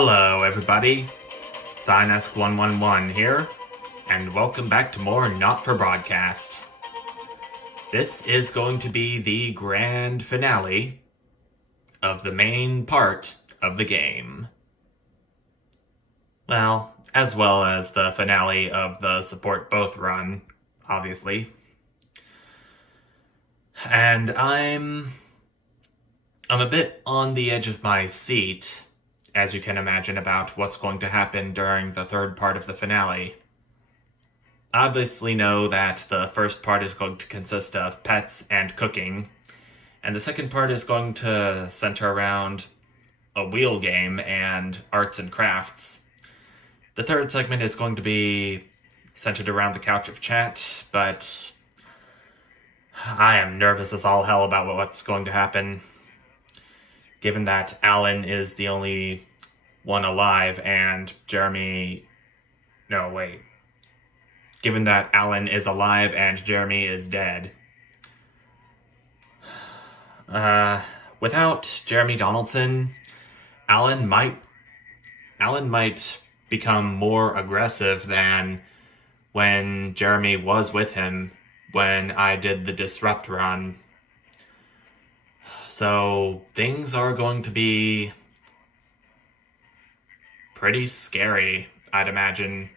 Hello everybody, Sinesk111 here, and welcome back to more Not For Broadcast. This is going to be the grand finale of the main part of the game. Well as the finale of the Support Both run, obviously. And I'm a bit on the edge of my seat, as you can imagine, about what's going to happen during the third part of the finale. Obviously know that the first part is going to consist of pets and cooking, and the second part is going to center around a wheel game and arts and crafts. The third segment is going to be centered around the couch of chat, but I am nervous as all hell about what's going to happen, given that Alan is the only one alive and Jeremy... No, wait. Given that Alan is alive and Jeremy is dead. Without Jeremy Donaldson, Alan might become more aggressive than when Jeremy was with him when I did the Disrupt run. So things are going to be pretty scary, I'd imagine.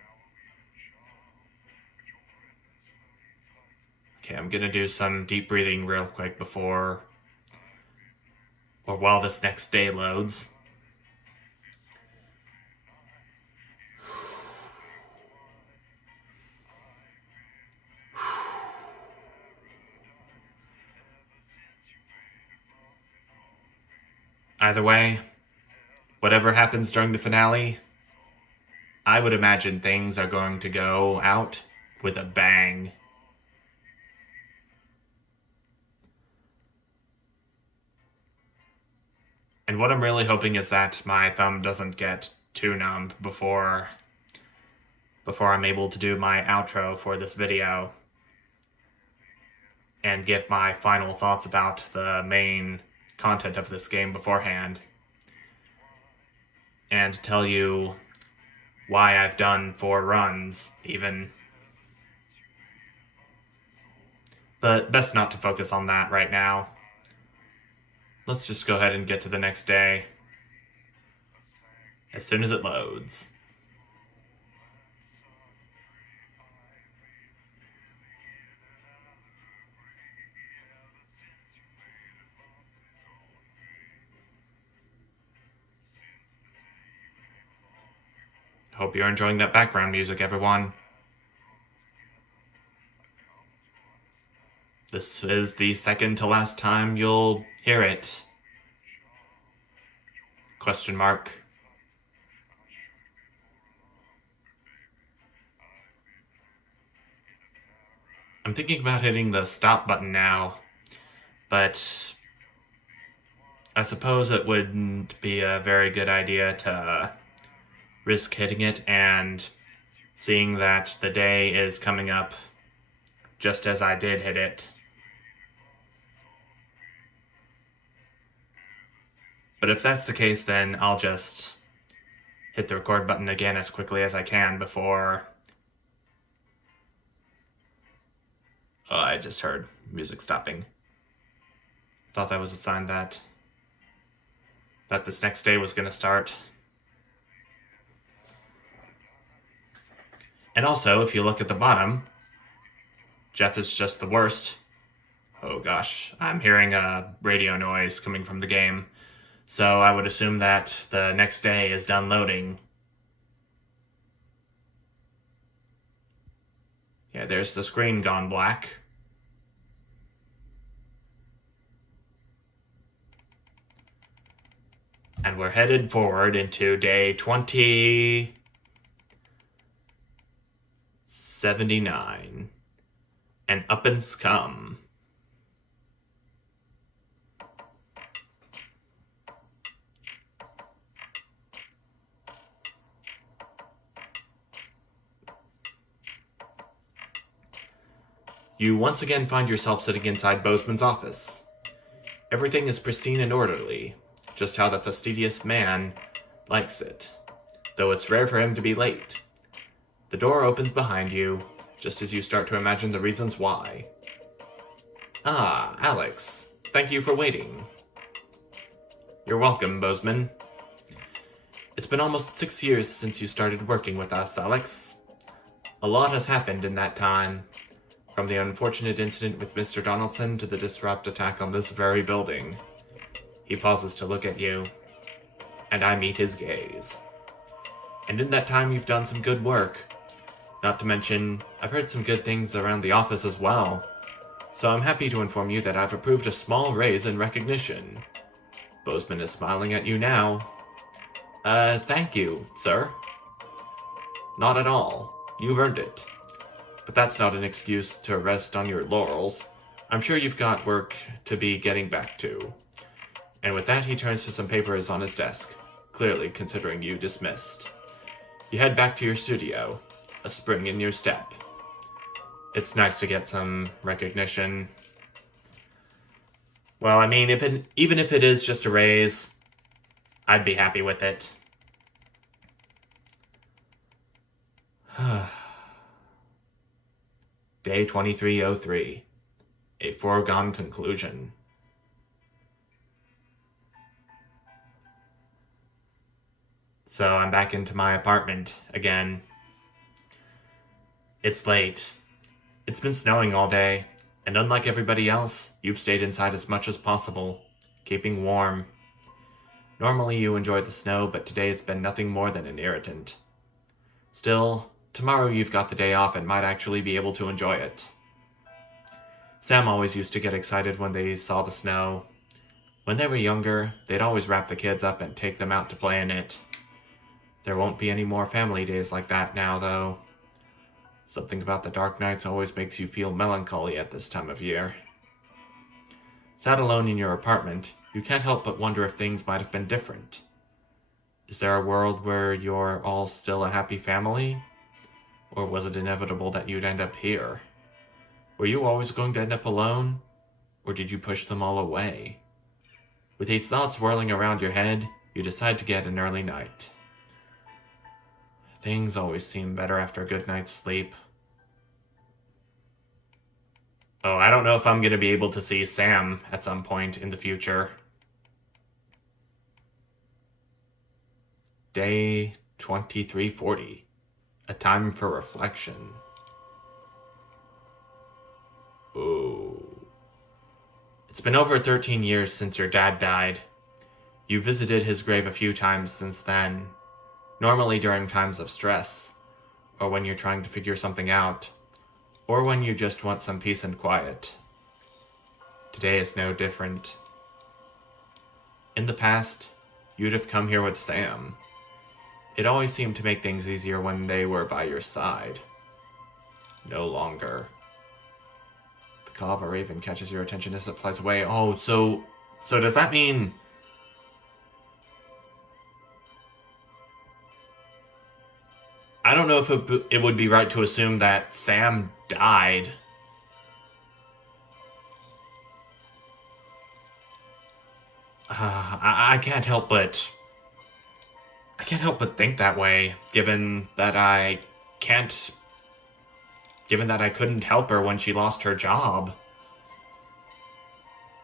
Okay, I'm gonna do some deep breathing real quick while this next day loads. Either way, whatever happens during the finale, I would imagine things are going to go out with a bang. And what I'm really hoping is that my thumb doesn't get too numb before I'm able to do my outro for this video and give my final thoughts about the main content of this game beforehand, and tell you why I've done 4 runs, even. But best not to focus on that right now. Let's just go ahead and get to the next day as soon as it loads. Hope you're enjoying that background music, everyone. This is the second to last time you'll hear it. Question mark. I'm thinking about hitting the stop button now, but I suppose it wouldn't be a very good idea to risk hitting it and seeing that the day is coming up just as I did hit it. But if that's the case, then I'll just hit the record button again as quickly as I can before... Oh, I just heard music stopping. Thought that was a sign that this next day was going to start. And also, if you look at the bottom, Jeff is just the worst. Oh gosh, I'm hearing a radio noise coming from the game. So I would assume that the next day is done loading. Yeah, there's the screen gone black. And we're headed forward into day 2079. And up and scum. You once again find yourself sitting inside Bozeman's office. Everything is pristine and orderly, just how the fastidious man likes it, though it's rare for him to be late. The door opens behind you, just as you start to imagine the reasons why. Ah, Alex. Thank you for waiting. You're welcome, Bozeman. It's been almost 6 years since you started working with us, Alex. A lot has happened in that time, from the unfortunate incident with Mr. Donaldson to the disrupt attack on this very building. He pauses to look at you, and I meet his gaze. And in that time you've done some good work. Not to mention, I've heard some good things around the office as well. So I'm happy to inform you that I've approved a small raise in recognition. Bozeman is smiling at you now. Thank you, sir. Not at all. You've earned it. But that's not an excuse to rest on your laurels. I'm sure you've got work to be getting back to. And with that, he turns to some papers on his desk, clearly considering you dismissed. You head back to your studio, a spring in your step. It's nice to get some recognition. Well, I mean, even if it is just a raise, I'd be happy with it. Day 2303. A foregone conclusion. So I'm back into my apartment again. It's late. It's been snowing all day, and unlike everybody else, you've stayed inside as much as possible, keeping warm. Normally you enjoy the snow, but today it's been nothing more than an irritant. Still, tomorrow you've got the day off and might actually be able to enjoy it. Sam always used to get excited when they saw the snow. When they were younger, they'd always wrap the kids up and take them out to play in it. There won't be any more family days like that now, though. Something about the dark nights always makes you feel melancholy at this time of year. Sat alone in your apartment, you can't help but wonder if things might have been different. Is there a world where you're all still a happy family? Or was it inevitable that you'd end up here? Were you always going to end up alone? Or did you push them all away? With these thoughts whirling around your head, you decide to get an early night. Things always seem better after a good night's sleep. Oh, I don't know if I'm going to be able to see Sam at some point in the future. Day 2340. A time for reflection. Ooh. It's been over 13 years since your dad died. You visited his grave a few times since then. Normally during times of stress, or when you're trying to figure something out, or when you just want some peace and quiet. Today is no different. In the past, you'd have come here with Sam. It always seemed to make things easier when they were by your side. No longer. The call of a raven catches your attention as it flies away. Oh, so does that mean... I don't know if it would be right to assume that Sam died. I can't help but think that way, given that I couldn't help her when she lost her job.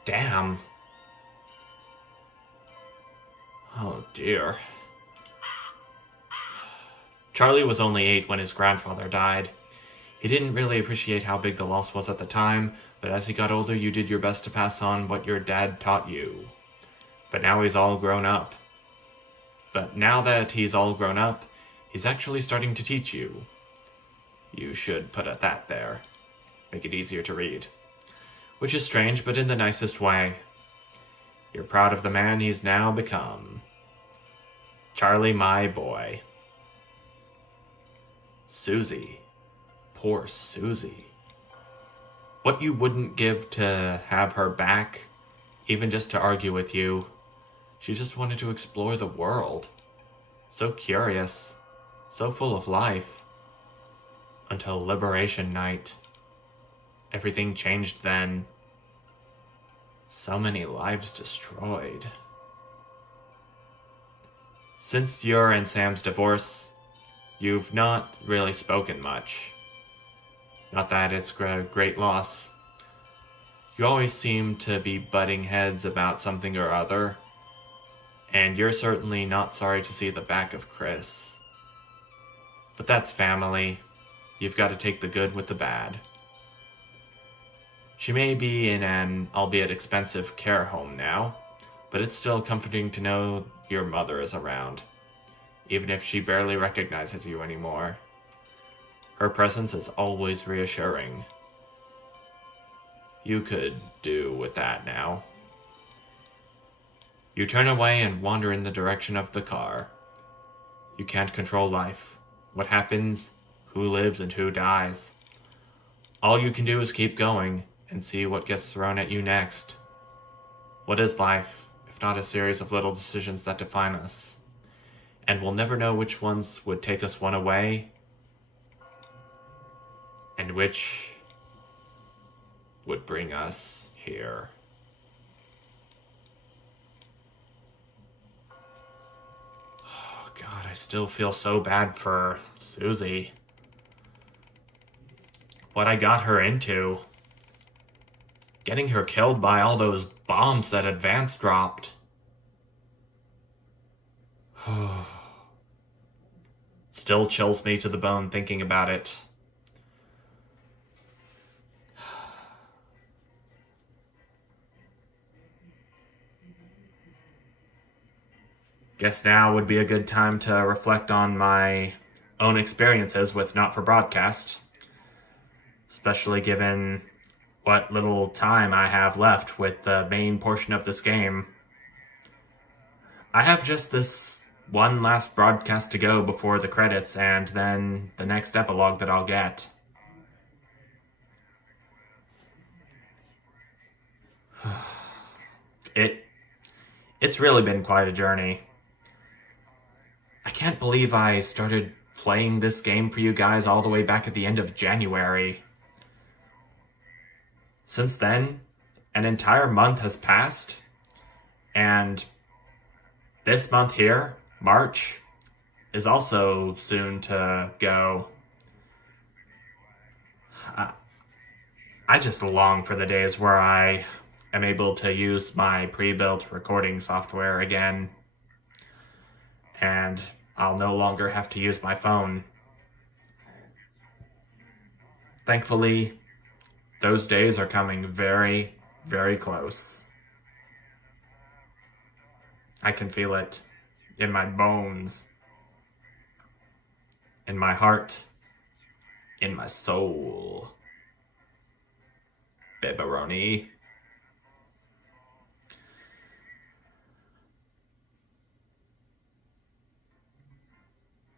Damn. Oh dear. Charlie was only 8 when his grandfather died. He didn't really appreciate how big the loss was at the time, but as he got older you did your best to pass on what your dad taught you. But now he's all grown up. But now that he's all grown up, he's actually starting to teach you. You should put that there. Make it easier to read. Which is strange, but in the nicest way. You're proud of the man he's now become. Charlie, my boy. Susie. Poor Susie. What you wouldn't give to have her back, even just to argue with you. She just wanted to explore the world. So curious. So full of life. Until Liberation Night. Everything changed then. So many lives destroyed. Since your and Sam's divorce, you've not really spoken much. Not that it's a great loss. You always seem to be butting heads about something or other, and you're certainly not sorry to see the back of Chris. But that's family. You've got to take the good with the bad. She may be in an, albeit expensive, care home now, but it's still comforting to know your mother is around, even if she barely recognizes you anymore. Her presence is always reassuring. You could do with that now. You turn away and wander in the direction of the car. You can't control life. What happens, who lives, and who dies. All you can do is keep going and see what gets thrown at you next. What is life, if not a series of little decisions that define us? And we'll never know which ones would take us one away, and which would bring us here. Oh God, I still feel so bad for Susie. What I got her into. Getting her killed by all those bombs that Advance dropped. Still chills me to the bone thinking about it. Guess now would be a good time to reflect on my own experiences with Not For Broadcast, especially given what little time I have left with the main portion of this game. I have just this one last broadcast to go before the credits, and then the next epilogue that I'll get. It's really been quite a journey. I can't believe I started playing this game for you guys all the way back at the end of January. Since then, an entire month has passed, and this month here, March, is also soon to go. I just long for the days where I am able to use my pre-built recording software again, and I'll no longer have to use my phone. Thankfully, those days are coming very, very close. I can feel it in my bones, in my heart, in my soul. Bebaroni.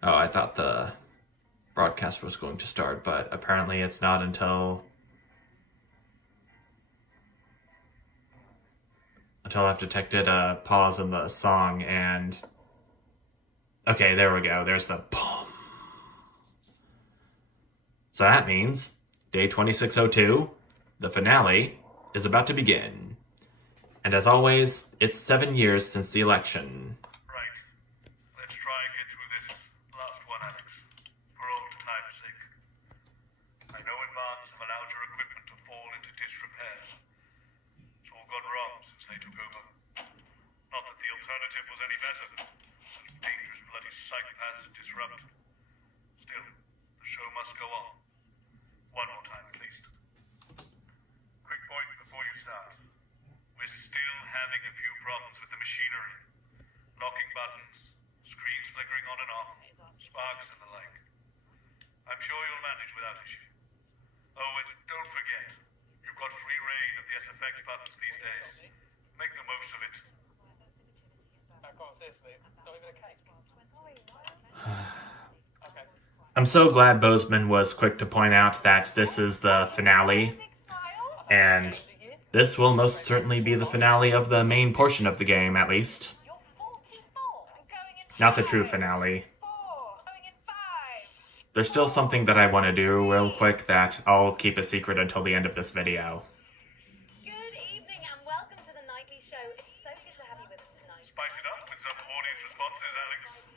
Oh, I thought the broadcast was going to start, but apparently it's not until I've detected a pause in the song, and okay, there we go. There's the boom. So that means day 2602, the finale, is about to begin. And as always, it's 7 years since the election. Was any better. Such dangerous bloody psychopaths to disrupt. Still, the show must go on. One more time at least. Quick point before you start. We're still having a few problems with the machinery. Locking buttons, screens flickering on and off, sparks and the like. I'm sure you'll manage without issue. Oh, and don't forget, you've got free reign of the SFX buttons these days. Make the most of it. I'm so glad Bozeman was quick to point out that this is the finale, and this will most certainly be the finale of the main portion of the game, at least. Not the true finale. There's still something that I want to do real quick that I'll keep a secret until the end of this video. Good evening and welcome to the nightly show. It's so good to have you with us tonight. Spice it up with some audience responses, Alex.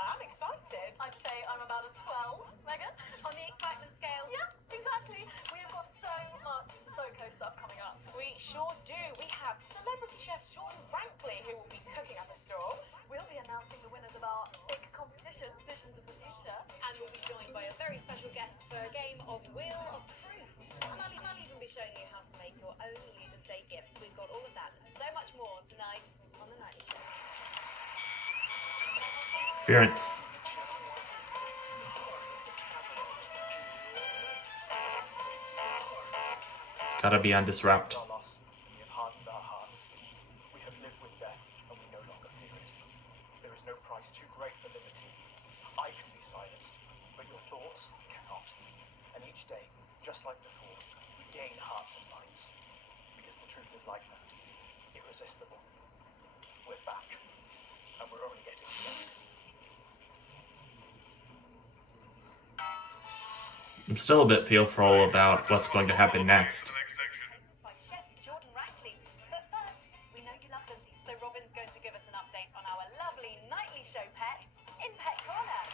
I'm excited. I'd say I'm about a 12, Megan, on the excitement scale. Yeah, exactly. We have got so much SoCo stuff coming up. We sure do. We have celebrity chef Jordan Rankley, who will be cooking at the store. We'll be announcing the winners of our big competition, Visions of the Future. And we'll be joined by a very special guest for a game of Wheel of Truth. And I'll even be showing you how to make your own Leaders' Day gifts. We've got all of that and so much more tonight on The Nightly Show. Interference. Gotta be on disrupt. Our loss, we have hardened our hearts. We have lived with death, and we no longer fear it. There is no price too great for liberty. I can be silenced, but your thoughts cannot. And each day, just like before, we gain hearts and minds. Because the truth is like that. Irresistible. We're back. And we're only getting started. I'm still a bit fearful about what's going to happen next. The next section. By Chef Jordan Rankley. But first, we know you love them, so Robin's going to give us an update on our lovely nightly show pets in Pet Corner.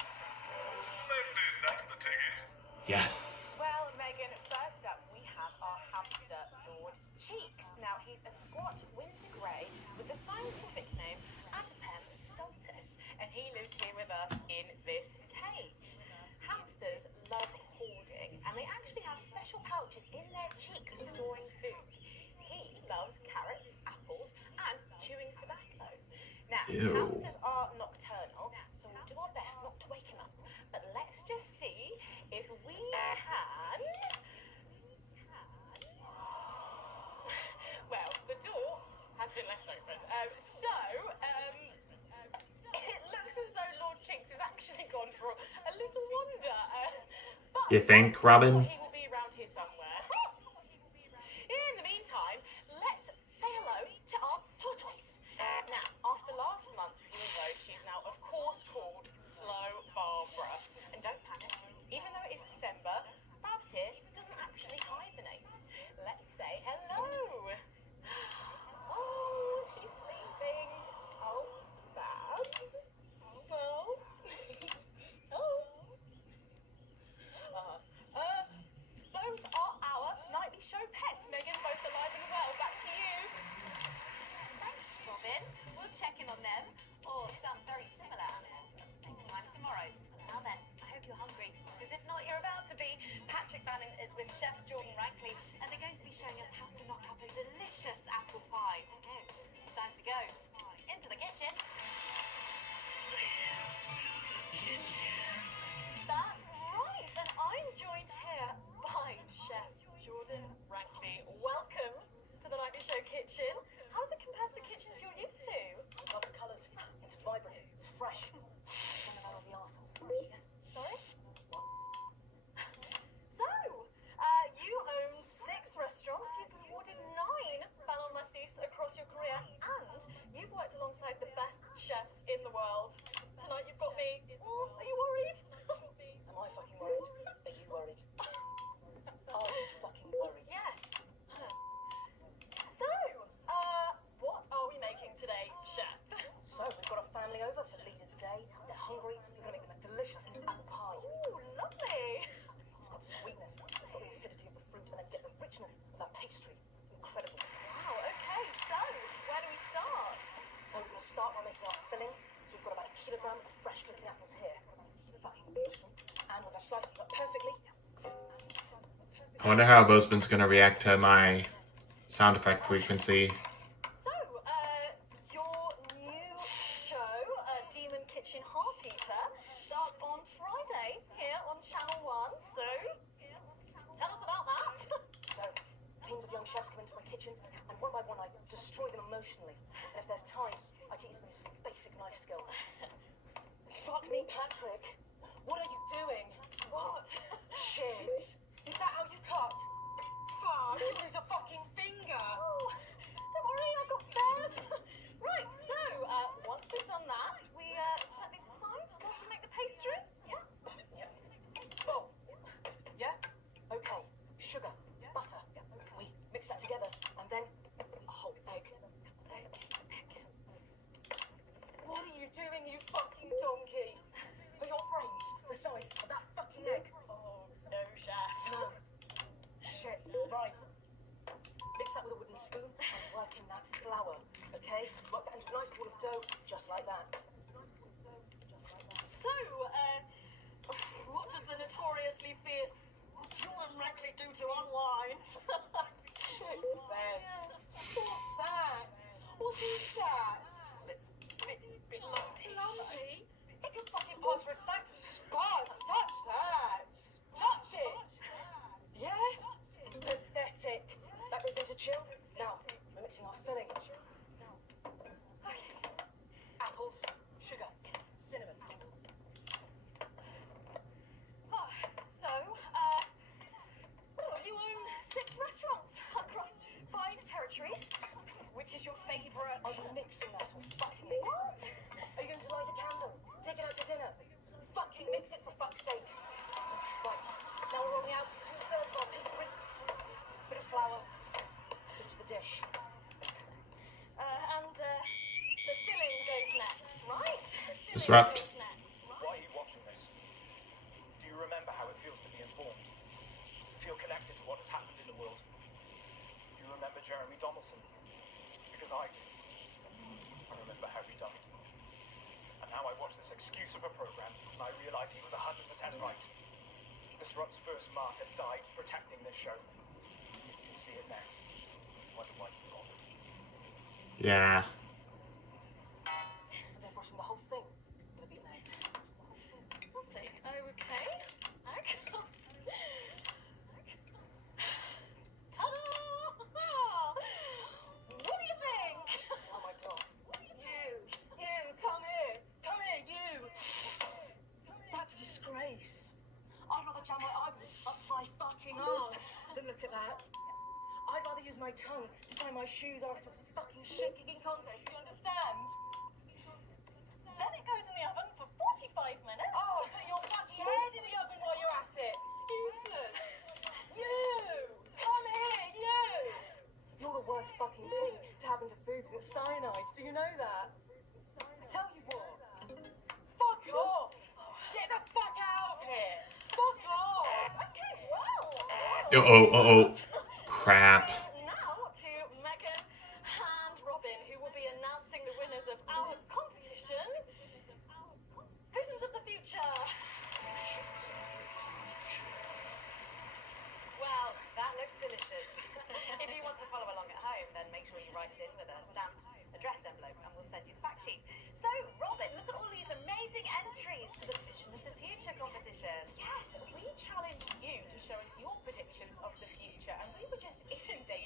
Splendid, that's the ticket. Yes. Well, Megan, first up we have our hamster, Lord Cheeks. Now, he's a squat winter grey with the scientific name Atopem stultus, and he lives here with us in this cage. Hamsters love hoarding, and they actually have special pouches in their cheeks for storing food. He loves carrots, apples, and chewing tobacco. Now, Ew. hamsters are nocturnal, so we'll do our best not to wake him up. But let's just see if we can... Well, the door has been left open. It looks as though Lord Chinks has actually gone for a little wander. But You think, Robin? he will be around here somewhere. In the meantime, let's say hello to our tortoise. Now, after last month's funeral road, she's now, of course, called Slow Barbara. And don't panic, even though it's December, Babs here doesn't actually hibernate. Let's say hello. Oh, she's sleeping. Oh, Babs. Oh. Those are our nightly show pets. Megan, both alive and well. Back to you. Thanks, Robin. We'll check in on them, or some very similar animals at the same time tomorrow. Now then, I hope you're hungry, because if not, you're about to be. Patrick Bannon is with Chef Jordan Rankley, and they're going to be showing us how to knock up a delicious apple pie. Okay, time to go into the kitchen. That's right, and I'm joined here by Chef Jordan Rankley. Welcome to the Nightly Show kitchen. How does it compare to the kitchens you're used to? Love the colours. It's vibrant. It's fresh. Don't know the arseholes. Yes. Sorry? So, you own 6 restaurants, you've been awarded 9 Ballon Masseuse across your career, and you've worked alongside the best chefs in the world. Tonight you've got me. Oh, are you worried? Am I fucking worried? Are you worried? Are you fucking worried? Yes. So, what are we making today, chef? So, we've got a family over for Leaders' Day. They're hungry. We're going to make them a delicious apple pie. Ooh, lovely. It's got sweetness. It's got the acidity of the fruit, and then get the richness of that pastry. Incredible. Wow, okay, so, where do we start? So, we're going to start by making our filling. So, we've got about 1 kilogram of fresh cooking apples here. Fucking beautiful. And we're going to slice them up perfectly. I wonder how Bozeman's gonna react to my sound effect frequency. So, your new show, Demon Kitchen Heart Eater, starts on Friday here on Channel 1. So, tell us about that. So, teams of young chefs come into my kitchen, and one by one I destroy them emotionally. And if there's time, I teach them some basic knife skills. Fuck me, Patrick. What are you doing? What? Shit. Is that how you cut? Fuck, you lose a fucking finger. Oh, don't worry, I've got spares. Right, so, once we've done that, we set these aside whilst we make the pastry. Yeah? Yeah. Oh. Yeah? Okay. Sugar, butter. We mix that together, and then a whole egg. What are you doing, you fucking donkey? nice ball of dough, just like that. So, what does the notoriously fierce Jordan Reckley do to unwind? Shit, Babs. What's that? What is that? It's a bit lumpy. Lumpy? It could fucking pass for a sack of spuds. Touch that. Touch it. Yeah? Pathetic. That goes into chill. Now, we're mixing our filling. Okay. Apples, sugar, cinnamon. Ah, so, well, you own 6 restaurants across 5 territories. Which is your favourite? Are you mixing that or fucking mix it? What? Are you going to light a candle? Take it out to dinner? Fucking mix it for fuck's sake. Right, now we're rolling out 2/3 of our pastry. Bit of flour into the dish. And the filling goes next, right? Disrupt. Goes next, right? Why are you watching this? Do you remember how it feels to be informed? To feel connected to what has happened in the world? Do you remember Jeremy Donaldson? Because I do. I remember how he died. And now I watch this excuse of a program, and I realise he was 100% right. Disrupt's first martyr died protecting this show. You see it now. Why do I bother? Yeah. They're brushing the whole thing with a beaten egg. Lovely. Okay. Ta-da! What do you think? Oh my god. You, come here. Come here, you. That's a disgrace. I'd rather jam my eyeballs up my fucking arse than look at that. I'd rather use my tongue to tie my shoes after a fucking shit-kicking contest, you understand? Then it goes in the oven for 45 minutes. Oh, put your fucking head in the oven while you're at it. Useless. You! Come here, you! You're the worst fucking thing to happen to foods and cyanide. Do you know that? I tell you what. Fuck off! Get the fuck out of here! Fuck off! Okay, well. Uh-oh. Crap. Now to Megan and Robin, who will be announcing the winners of our competition. Visions of the Future. Well, that looks delicious. If you want to follow along at home, then make sure you write in with a stamped addressed envelope and we'll send you the fact sheet. So, Robin, look at all these amazing entries to the Vision of the Future competition. Yes, we challenged you to show us your predictions of the future and we were just inundated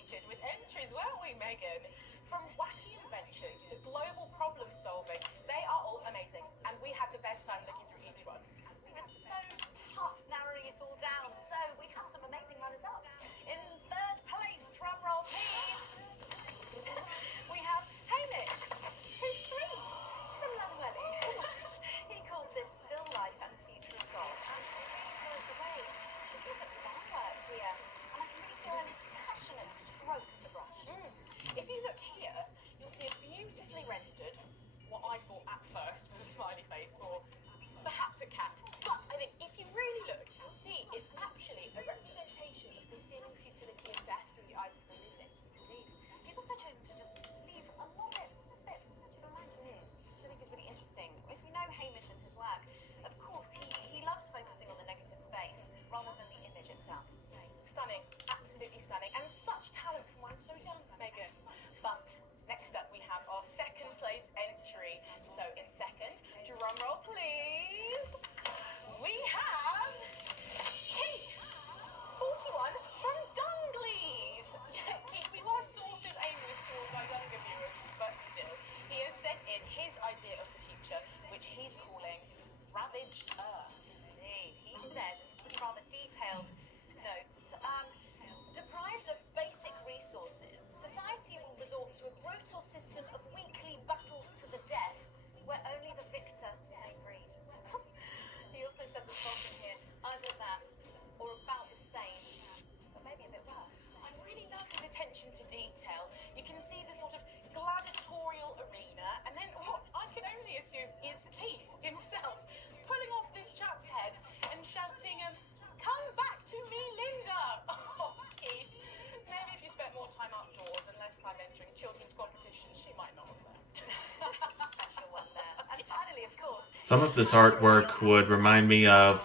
Some of this artwork would remind me of,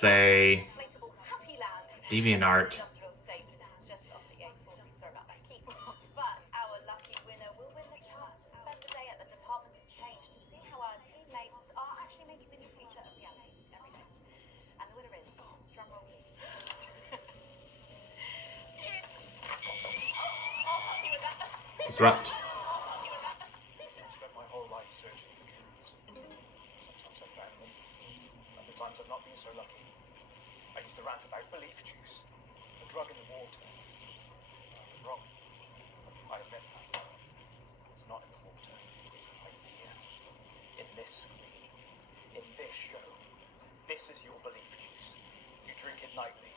say, DeviantArt. But our lucky winner will win the chance to spend the day at the Department of Change to see how our teammates are actually making the new feature of reality every day. And the winner is, drum roll please. Disrupt. Spent my whole life searching for truths. Sometimes I found them. Other times I've not been so lucky. I used to rant about belief juice, the drug in the water. I was wrong. I admit that. It's not in the water. It's right here. In this screen. In this show. This is your belief juice. You drink it nightly.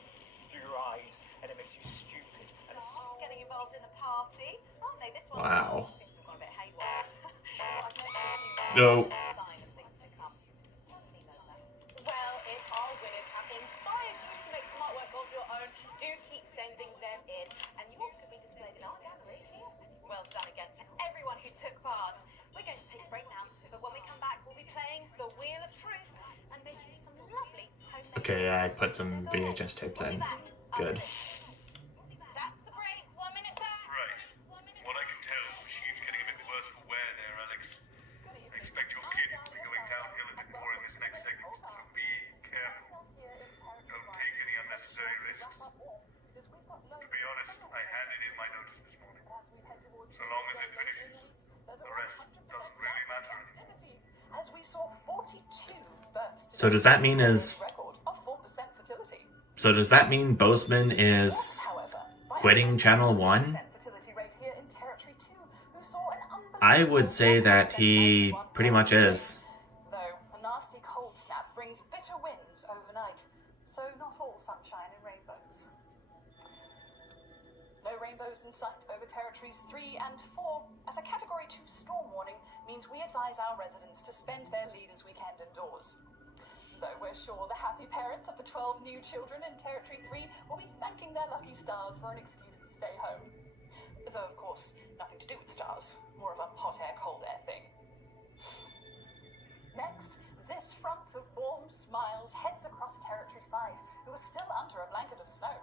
Through your eyes, and it makes you stupid. And it's Getting involved in the party, aren't they? This one Wow. seems to have gone a bit haywire. I've noticed No. sign of things to come. Well, if our winners have inspired you to make some artwork of your own, do keep sending them in. And yours could be displayed in our gallery here. Well done again to everyone who took part. We're going to take a break now, but when we come back, we'll be playing the Wheel of Truth and making some lovely homemade. Okay, I put some VHS tapes in. Good. That's the break. 1 minute back. Right. What I can tell, the machine's getting a bit worse for wear there, Alex. I expect your kid to be going downhill a bit more in this next segment, so be careful. Don't take any unnecessary risks. To be honest, I handed in my notice this morning. So long as it finishes, the rest doesn't really matter anymore. As we saw 42 births So does that mean record of 4% fertility. Bozeman is However, quitting Channel 1? fertility rate here in Territory 2, who saw an I would say that he pretty much is. Though a nasty cold snap brings bitter winds overnight, so not all sunshine and rainbows. No rainbows in sight over Territories 3 and 4, as a Category 2 storm warning means we advise our residents to spend their leaders' weekend indoors. Though we're sure the happy parents of the 12 new children in Territory 3 will be thanking their lucky stars for an excuse to stay home. Though, of course, nothing to do with stars, more of a hot air, cold air thing. Next, this front of warm smiles heads across Territory 5, who are still under a blanket of snow.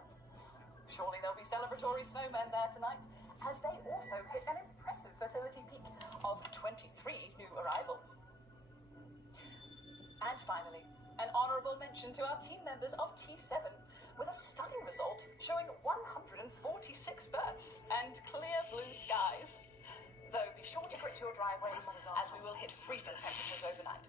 Surely there'll be celebratory snowmen there tonight, as they also hit an impressive fertility peak of 23 new arrivals. And finally, an honourable mention to our team members of T7, with a stunning result showing 146 births and clear blue skies. Though be sure to grit your driveways, as we will hit freezing temperatures overnight.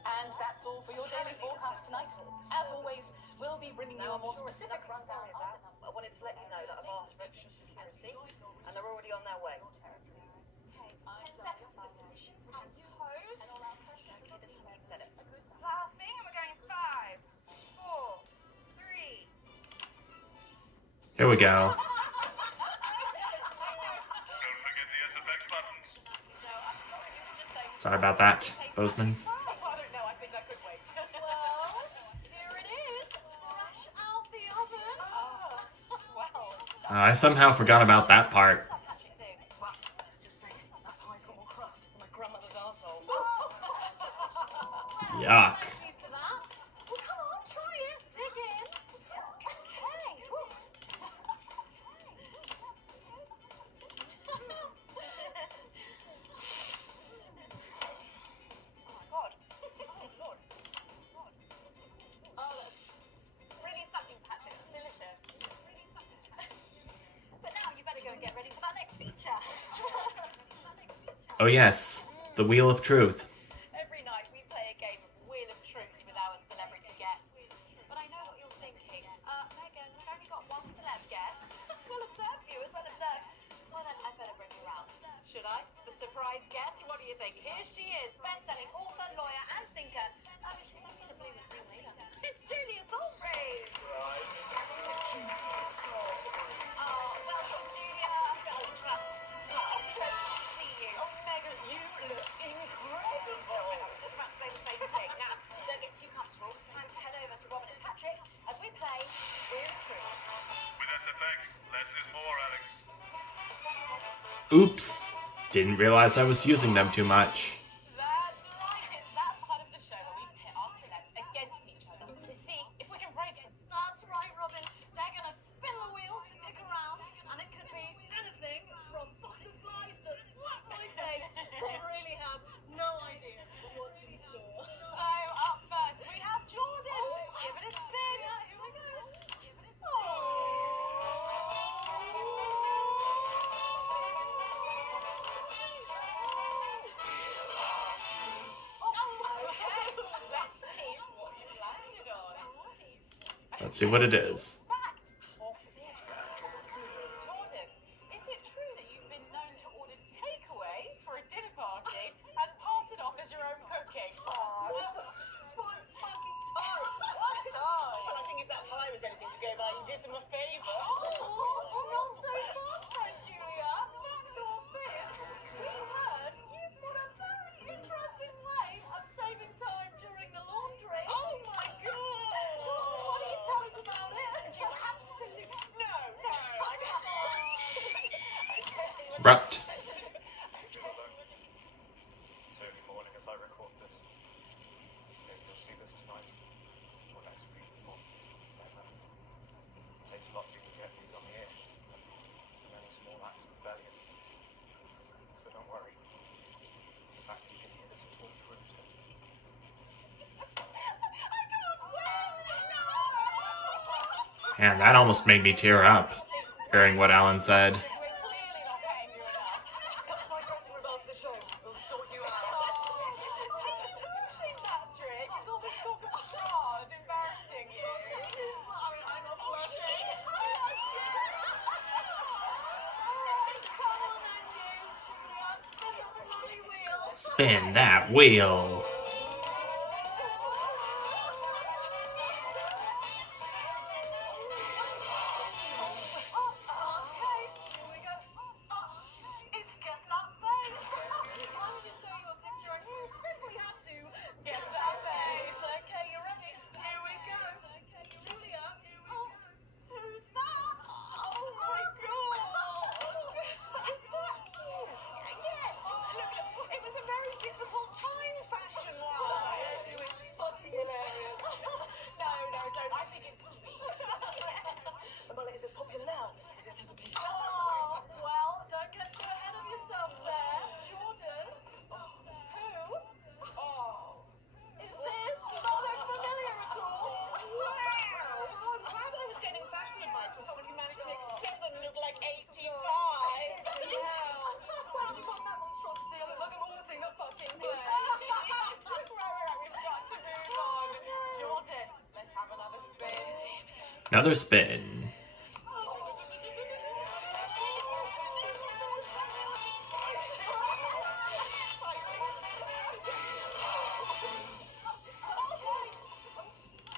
And that's all for your daily forecast tonight. As always, we'll be bringing you a more specific rundown of the I wanted to let you know that I've asked for extra security, and they're already on their way. 10 seconds to position and pose. Okay, this time you've said it. Laughing, and we're going 5, 4, 3. Here we go. Don't forget the SFX buttons. No, I'm sorry, you could just say. Sorry about that, Bozeman. I don't know, I think I could wait. Well, here it is. Fresh out the oven. Well, I somehow forgot about that part. Patrick, do. Well, let's just say, that pie's got more crust than my grandmother's arsehole. Yuck. Thank you for that. Well, come on, try it. Dig in. Okay. Woo. God. Oh, Lord. Oh, that's really sucking, Patrick. Delicious. But now you better go and get ready for that next feature. Oh yes, the Wheel of Truth. Every night we play a game of Wheel of Truth with our celebrity guests. But I know what you're thinking. Megan, we've only got one celeb guest. Well observed, viewers, well observed. Well then, I'd better bring her round. Should I? The surprise guest? What do you think? Here she is, best-selling author, lawyer and thinker. She's only the blue and team leader. It's Julia Salisbury! Oh, welcome, Julia. See you. Oh, Megan, you look incredible. I was just about to say the same thing. Now, don't get too comfortable. It's time to head over to Robin and Patrick as we play Wheel of Truth. With SFX, less is more, Alex. Oops. Didn't realize I was using them too much. Let's see what it is. Fact or fear? Jordan, is it true that you've been known to order takeaway for a dinner party and pass it off as your own cooking? It's my fucking time. What time? Well, I think it's that high was anything to go by. You did them a favour. Not so fast then, Julia. Facts or fear? We heard you've got a very interesting way of saving time during the laundry. Oh my god! Why don't you tell us about it? You absolutely no. I can't. Abrupt. It's early morning as I record this. Maybe you'll see this tonight or next week. Or whatever. It takes a lot for you to get these on the air. And any small acts of rebellion. But don't worry. The fact that you can hear this at all proves it. Man, that almost made me tear up, hearing what Alan said. We're clearly not paying you enough. Come to my dressing room after the show. We'll sort you out. Blushing, Patrick. Is all this talk of bras embarrassing you? I'm not blushing. Alright, come on then, you, Julia. Spin up the bloody wheel. Spin that wheel. Okay, here we go. It's guess that face. I'll just show you a picture and you simply have to guess that face. Okay, you ready? Here we go. Julia, who's that? Oh my god. Is that you? Yes. Look, it was a very difficult time fashion-wise. It was fucking hilarious. No, don't. I think it's sweet. Well, is this popular now? Is it since a Oh, well, don't get too ahead of yourself there. Jordan, who is this? Does that look familiar at all? Wow. I'm glad I was getting fashion advice from someone who managed to make 7 look like 85. Why did you find that monstrosity? I look like I'm haunting the fucking place. Right, we've got to move on. Jordan, let's have another spin. Another spin.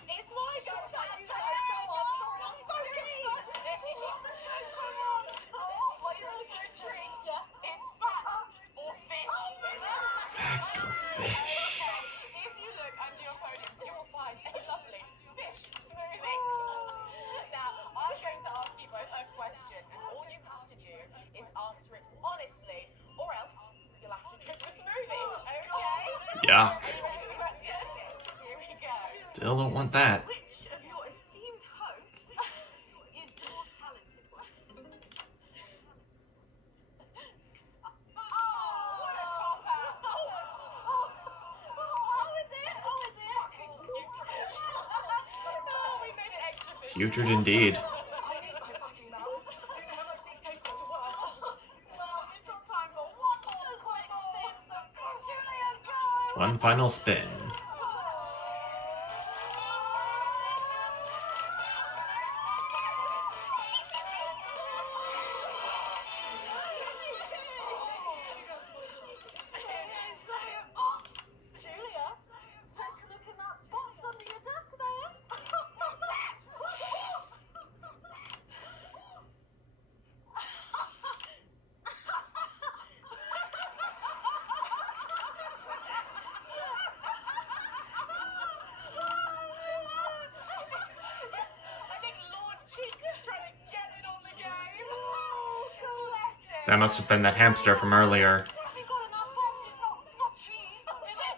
It's my go time. Go on. I'm so keen. Oh, what are you really for a treat? It's fat or fish. Facts or fish. If you look under your podiums, you will find a lovely fish smoothie. Now, I'm going to ask you both a question, and all you have to do is answer it honestly, or else you'll have to drink the smoothie. Okay? Yuck. Are you ready for the question? Here we go. Still don't want that. Which of your esteemed hosts is the more talented one? Oh, what a cop-out. Oh, is it? Oh, we made it extra fish. Putrid indeed. I need my fucking mouth. Do you know how much these taste go to work? Well, we've got time for one more quick spin, so go, Julia, go! One final spin. Julia, take a look in that box under your desk there. I think Lord Cheek is trying to get in on the game. Oh, bless him. That must have been that hamster from earlier. Have you got enough box? It's not cheese. Is it?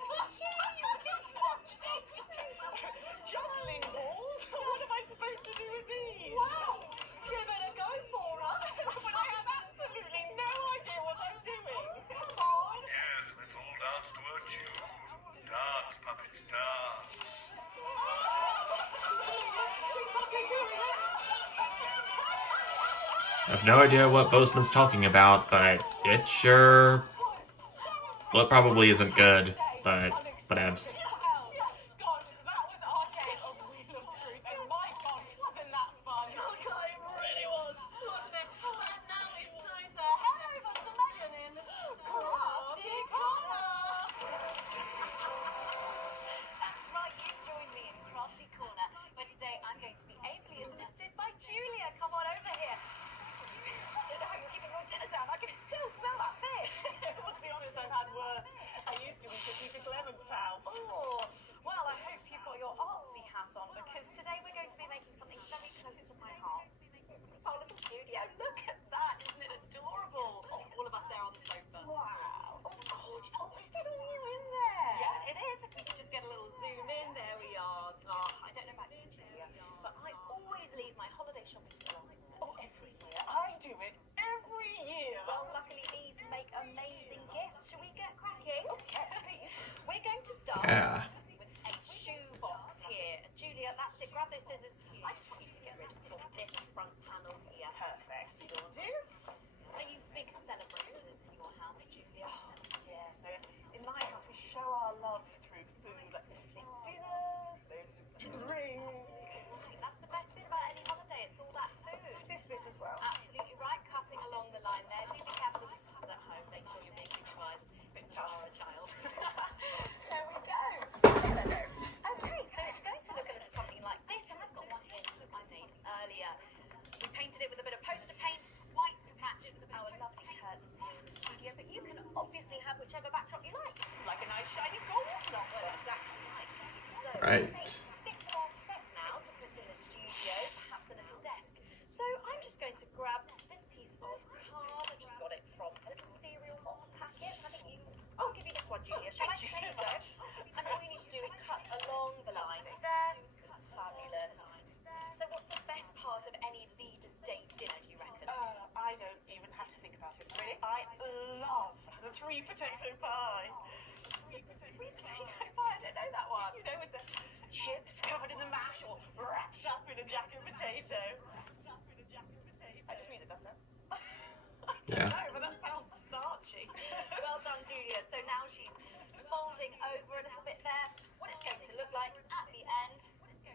Juggling balls? What am I supposed to do with these? Wow, give it a go for us. But I have absolutely no idea what I'm doing. Come on. Yes, let's all dance to a tune. Dance, puppets, dance. She's fucking doing it. I have no idea what Bozeman's talking about, but it sure... Well, it probably isn't good, but whatevs. Gosh, that was our game of Wheel of Truth, and my God, because today we're going to be making something very close to my heart. It's our little studio. Look at that. Isn't it adorable? All of us there on the sofa. Wow. Oh, gorgeous. Oh, is that all you in there? Yeah, it is. If we could just get a little zoom in, there we are. Oh, I don't know about you, Julia, but I always leave my holiday shopping to the last minute. Oh, every year. I do it every year. Well, luckily these make amazing gifts. Shall we get cracking? Oh, yes, please. We're going to start Yeah. with a shoe box here. And Julia, that's it. Grab those scissors. I just want you to get rid of this front panel here. Perfect. Will do. Are you big celebrators in your house, Julia? Yes, no. In my house, we show our love through food, like big dinners, loads of drink. That's the best bit about any holiday. It's all that food. This bit as well. Absolutely right. Cutting along the line there. Do be careful with the scissors at home. Make sure you're making sure it's a bit tough for a child. There we go. Okay, so it's going to look a little something like this, and I've got one here that I made earlier. We painted it with a bit of poster paint, white to match our lovely curtains here in the studio, but you can obviously have whichever backdrop you like a nice shiny gold one. Well, exactly right. So Right. we made bits of our set now to put in the studio, perhaps a little desk. So I'm just going to grab this piece of card. I just got it from a little cereal box packet. I think I'll give you this one, Julia. Shall I? Thank you so There you go. much. And all you need to do is cut along the lines there. Fabulous. So what's the best part of any leader's day dinner, do you reckon? I don't even have to think about it. Really, I love the three potato pie. Sweet potato pie, I don't know that one. You know, with the chips covered in the mash or wrapped up in a jack of potato. I just mean it, doesn't it? Yeah. No, but that sounds starchy. Well done, Julia. So now she's folding over a little bit there. What it's going to look like at the end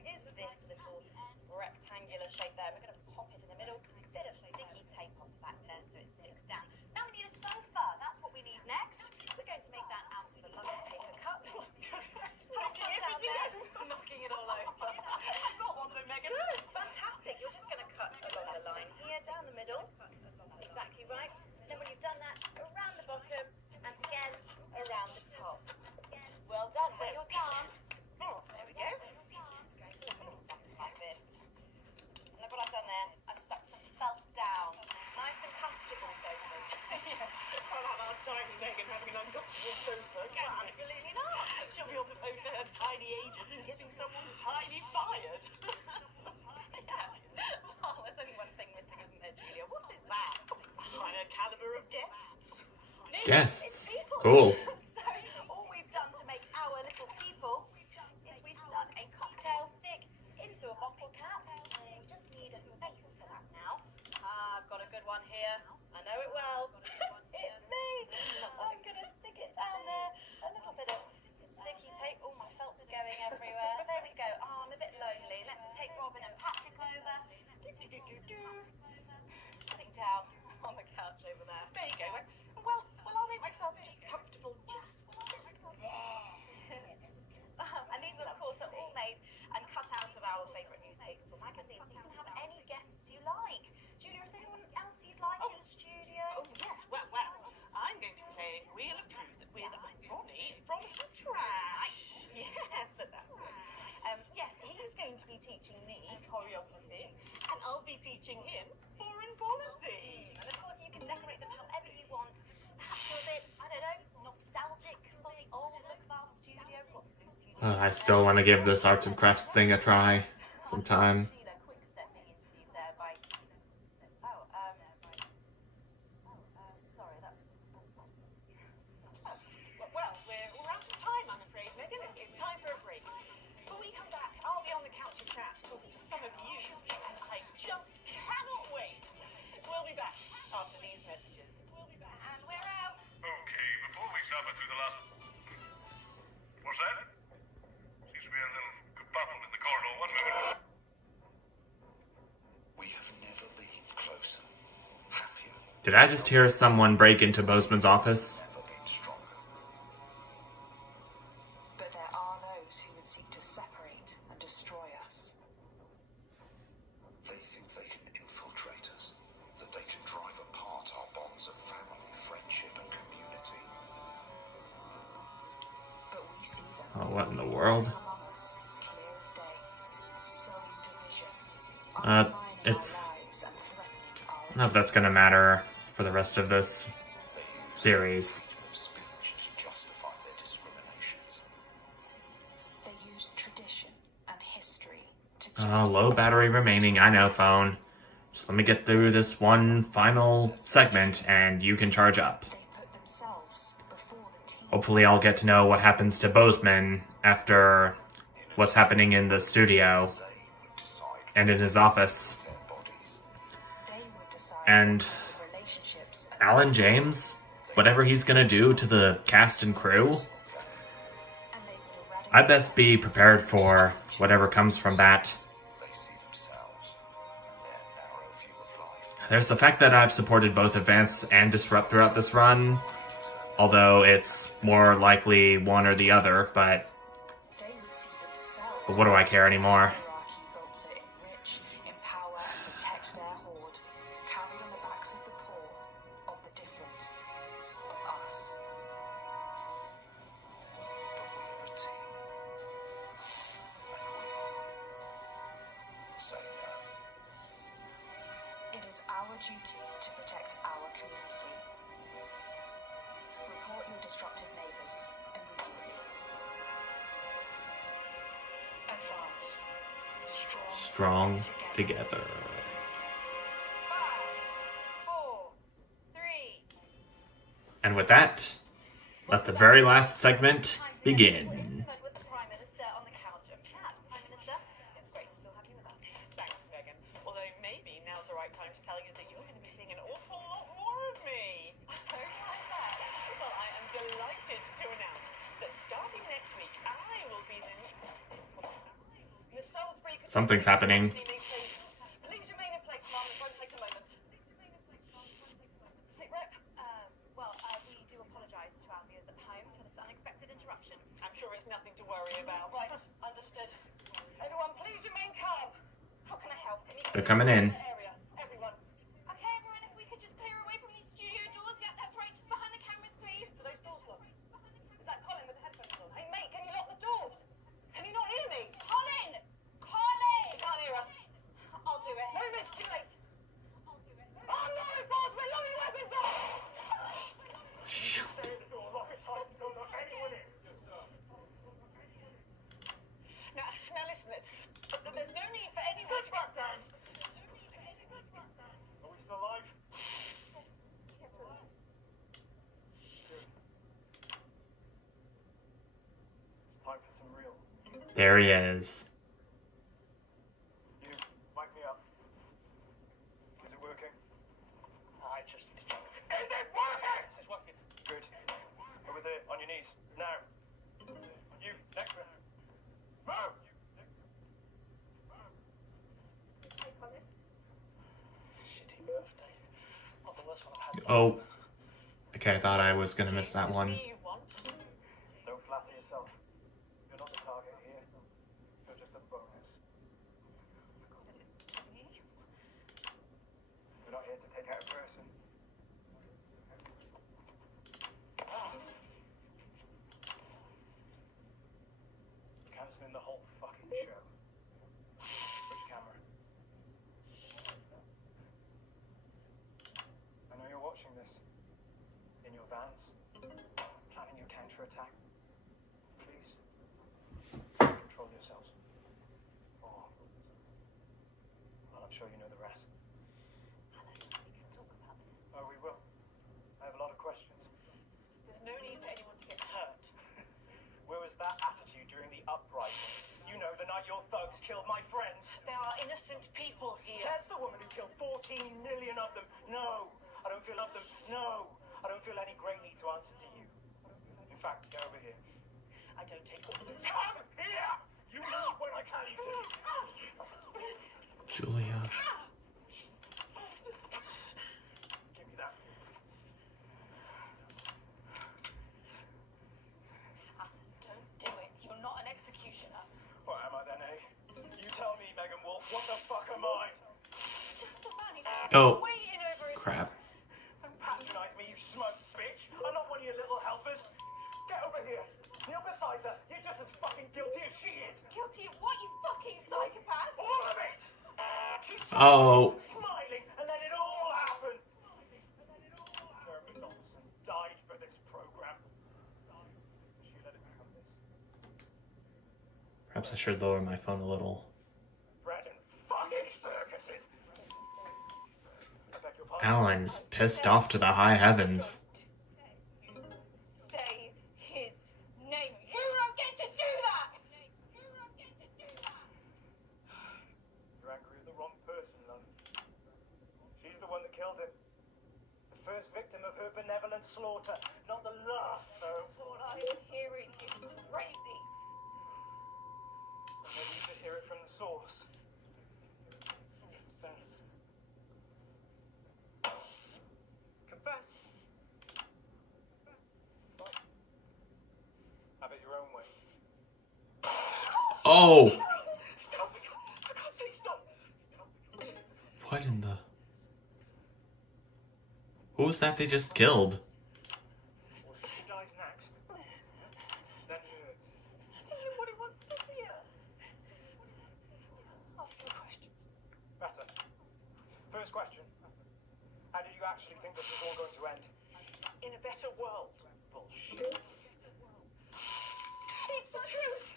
is this little rectangular shape there. We're going to pop it in the middle, a bit of sticky tape on the back there so it sticks down. Now we need a sofa. That's what we need next. We're going to make that out of a lovely paper cup. Down there, knocking it all over. I've got one though, Megan. Good, fantastic. You're just going to cut along the lines here, down the middle. Exactly right. Then when you've done that, around the bottom, and again, around the top. Well done. When you're done, Oh, there we go. it's going to look a little something like this. And look what I've done there. I've stuck some felt down. Nice and comfortable sofas. Yes. Well, not our tiny Megan having an uncomfortable sofa, can we? Absolutely not. She'll be on the phone to her tiny agent and getting someone tiny fired. Yeah. Well, there's only one thing missing, isn't there, Julia? What is that? Higher caliber of guests. Guests. It's people. Cool. So all we've done to make our little people is we've stuck a cocktail stick into a bottle cap. We just need a face for that now. I've got a good one here. I know it well. It's me. I'm gonna stick it down there. A little bit of sticky tape. Oh, my felt's going everywhere. There we go. Oh, I'm a bit lonely. Let's take Robin and Patrick over. Sitting down on the couch over there. There you go. Well, I'll make myself just comfortable. And these, of course, are all made and cut out of our favourite newspapers or magazines. You can have any guests you like. Julia, is there anyone else you'd like in the studio? Oh, yes. Well, I'm going to be playing Wheel of Truth with Ronnie from Hurrah. Yes, but that one. Yes, he's going to be teaching me choreography, and I'll be teaching him foreign policy. And of course, you can decorate them however you want. Perhaps you're a bit, I don't know, nostalgic for the old look of our studio. Got the new studio. I still want to give this arts and crafts thing a try sometime. Sheila, quick step being interviewed there by. Sorry, that's not supposed to be. Well, we're out of time, I'm afraid, Megan. It's time for a break. When we come back, I'll be on the couch and chat talking to some of you, and I just cannot wait. We'll be back after these messages. And we're out. Okay, before we suffer through the last... What's that? Seems to be a little kerfuffle in the corridor. One moment. We have never been closer, happier, Did I just hear someone break into Bozeman's office? never been stronger. But there are those who would seek to separate and destroy us. They think they can infiltrate us, that they can drive apart our bonds of family, friendship, and community. But we see them. Oh, what in the world? Among us, clear as day, undermining it's... our lives and threatening our I don't know if that's gonna matter for the rest of this They use series. freedom of speech to justify their discriminations. They use tradition and history to Low battery remaining. I know, phone. Just let me get through this one final segment and you can charge up. They put themselves before the team. Hopefully I'll get to know what happens to Bozeman after what's happening in the studio They would decide and in his office. their bodies. They would decide And what kinds of relationships and Alan James, whatever he's gonna do to the cast and crew, they would eradicate I best be prepared for whatever comes from that. They see themselves and their narrow view of life. There's the fact that I've supported both Advance and Disrupt throughout this run, although it's more likely one or the other, but They would see themselves what do I care anymore? hierarchy built to enrich, empower, and protect their horde, carried on the backs of the poor, of the different, of us. But we are a team. And we say no. It is our duty to protect our community. Report your disruptive neighbours immediately. Advance. Strong together. 5, 4, 3. And with that, let the very last segment Time to begin. intimate with the Prime Minister on the couch of chat. Prime Minister, it's great to still have you with us. Thanks, Megan. Although maybe now's the right time to tell you that you're going to be seeing an awful lot more of me. Very like that. Well, I am delighted to announce that starting next week, I will be the new Salisbury. Something's happening. Please remain in place, Mum. It won't take a moment. Sit rep. We do apologise to our viewers at home for this unexpected interruption. I'm sure it's nothing to worry about. Right, understood. Everyone, please remain calm. How can I help? They're coming in. Area, everyone. Okay, everyone, if we could just clear away from these studio doors. Yeah, that's right, just behind the cameras, please. Do those doors lock? Is that Colin with the headphones on? Hey, mate, can you lock the doors? Can you not hear me? Colin! He Colin! can't hear us. I'll do it. No, miss, too late. I'll do it. Oh no, Foz, we're loading weapons on! Stay at the door, lock it tight, don't let anyone in. Yes, sir. Now listen, there's no need for anyone to... back down! Are we still alive? Yes, we will. Good. It's time for some real. There he is. You, mic me up. Is it working? I just... Is it working? It's working. Good. Over there, on your knees. Now. You, next one. Move! Hey, Colin. Shitty birthday. Not the worst one I've had. Oh. Okay, I thought I was gonna miss that one. Me you want? Don't flatter yourself. You're not the target here. You're just a bonus. Is it me? We're not here to take out a person. Canceling the whole fucking show. Which camera? I know you're watching this. In your vans. Planning your counter-attack. Please. Control yourselves. Or... well, I'm sure you know the rest. I don't think we can talk about this. Oh, we will. I have a lot of questions. There's no need for anyone to get hurt. Where was that attitude during the uprising? You know, the night your thugs killed my friends. There are innocent people here. Says the woman who killed 14 million of them. No, I don't feel of them. No, I don't feel any great need to answer to you. In fact, get over here. I don't take orders. Come here! You move when I tell you to. Julia. Give me that. Don't do it. You're not an executioner. What am I then, eh? You tell me, Megan Wolf, what the fuck am I? Just a man Oh, Waiting over his... crap. Don't patronize me, you smug bitch. I'm not one of your little helpers. Get over here. Kneel beside her. You're just as fucking guilty as she is. Guilty of what, you fucking psychopath? All of it! She's Oh. Smiling and then it all happens. Herman Donaldson died for this program. She let it become this. Perhaps I should lower my phone a little. Bread and fucking circuses. I beg your pardon? Alan's pissed off to the high heavens. Say his name. You don't get to do that! You don't get to do that! You're angry at the wrong person, Lon. She's the one that killed him. The first victim of her benevolent slaughter. Not the last, though. What I'm hearing is crazy. I'm ready to hear it from the source. Confess. Confess. Fine. Have it your own way. Oh! Stop! For God's sake, stop! Stop! What in the... Who was that they just killed? Or she dies next. Then her. Tell him what he wants to hear. Ask him questions. Better. First question. How did you actually think this was all going to end? In a better world. Bullshit. It's the truth.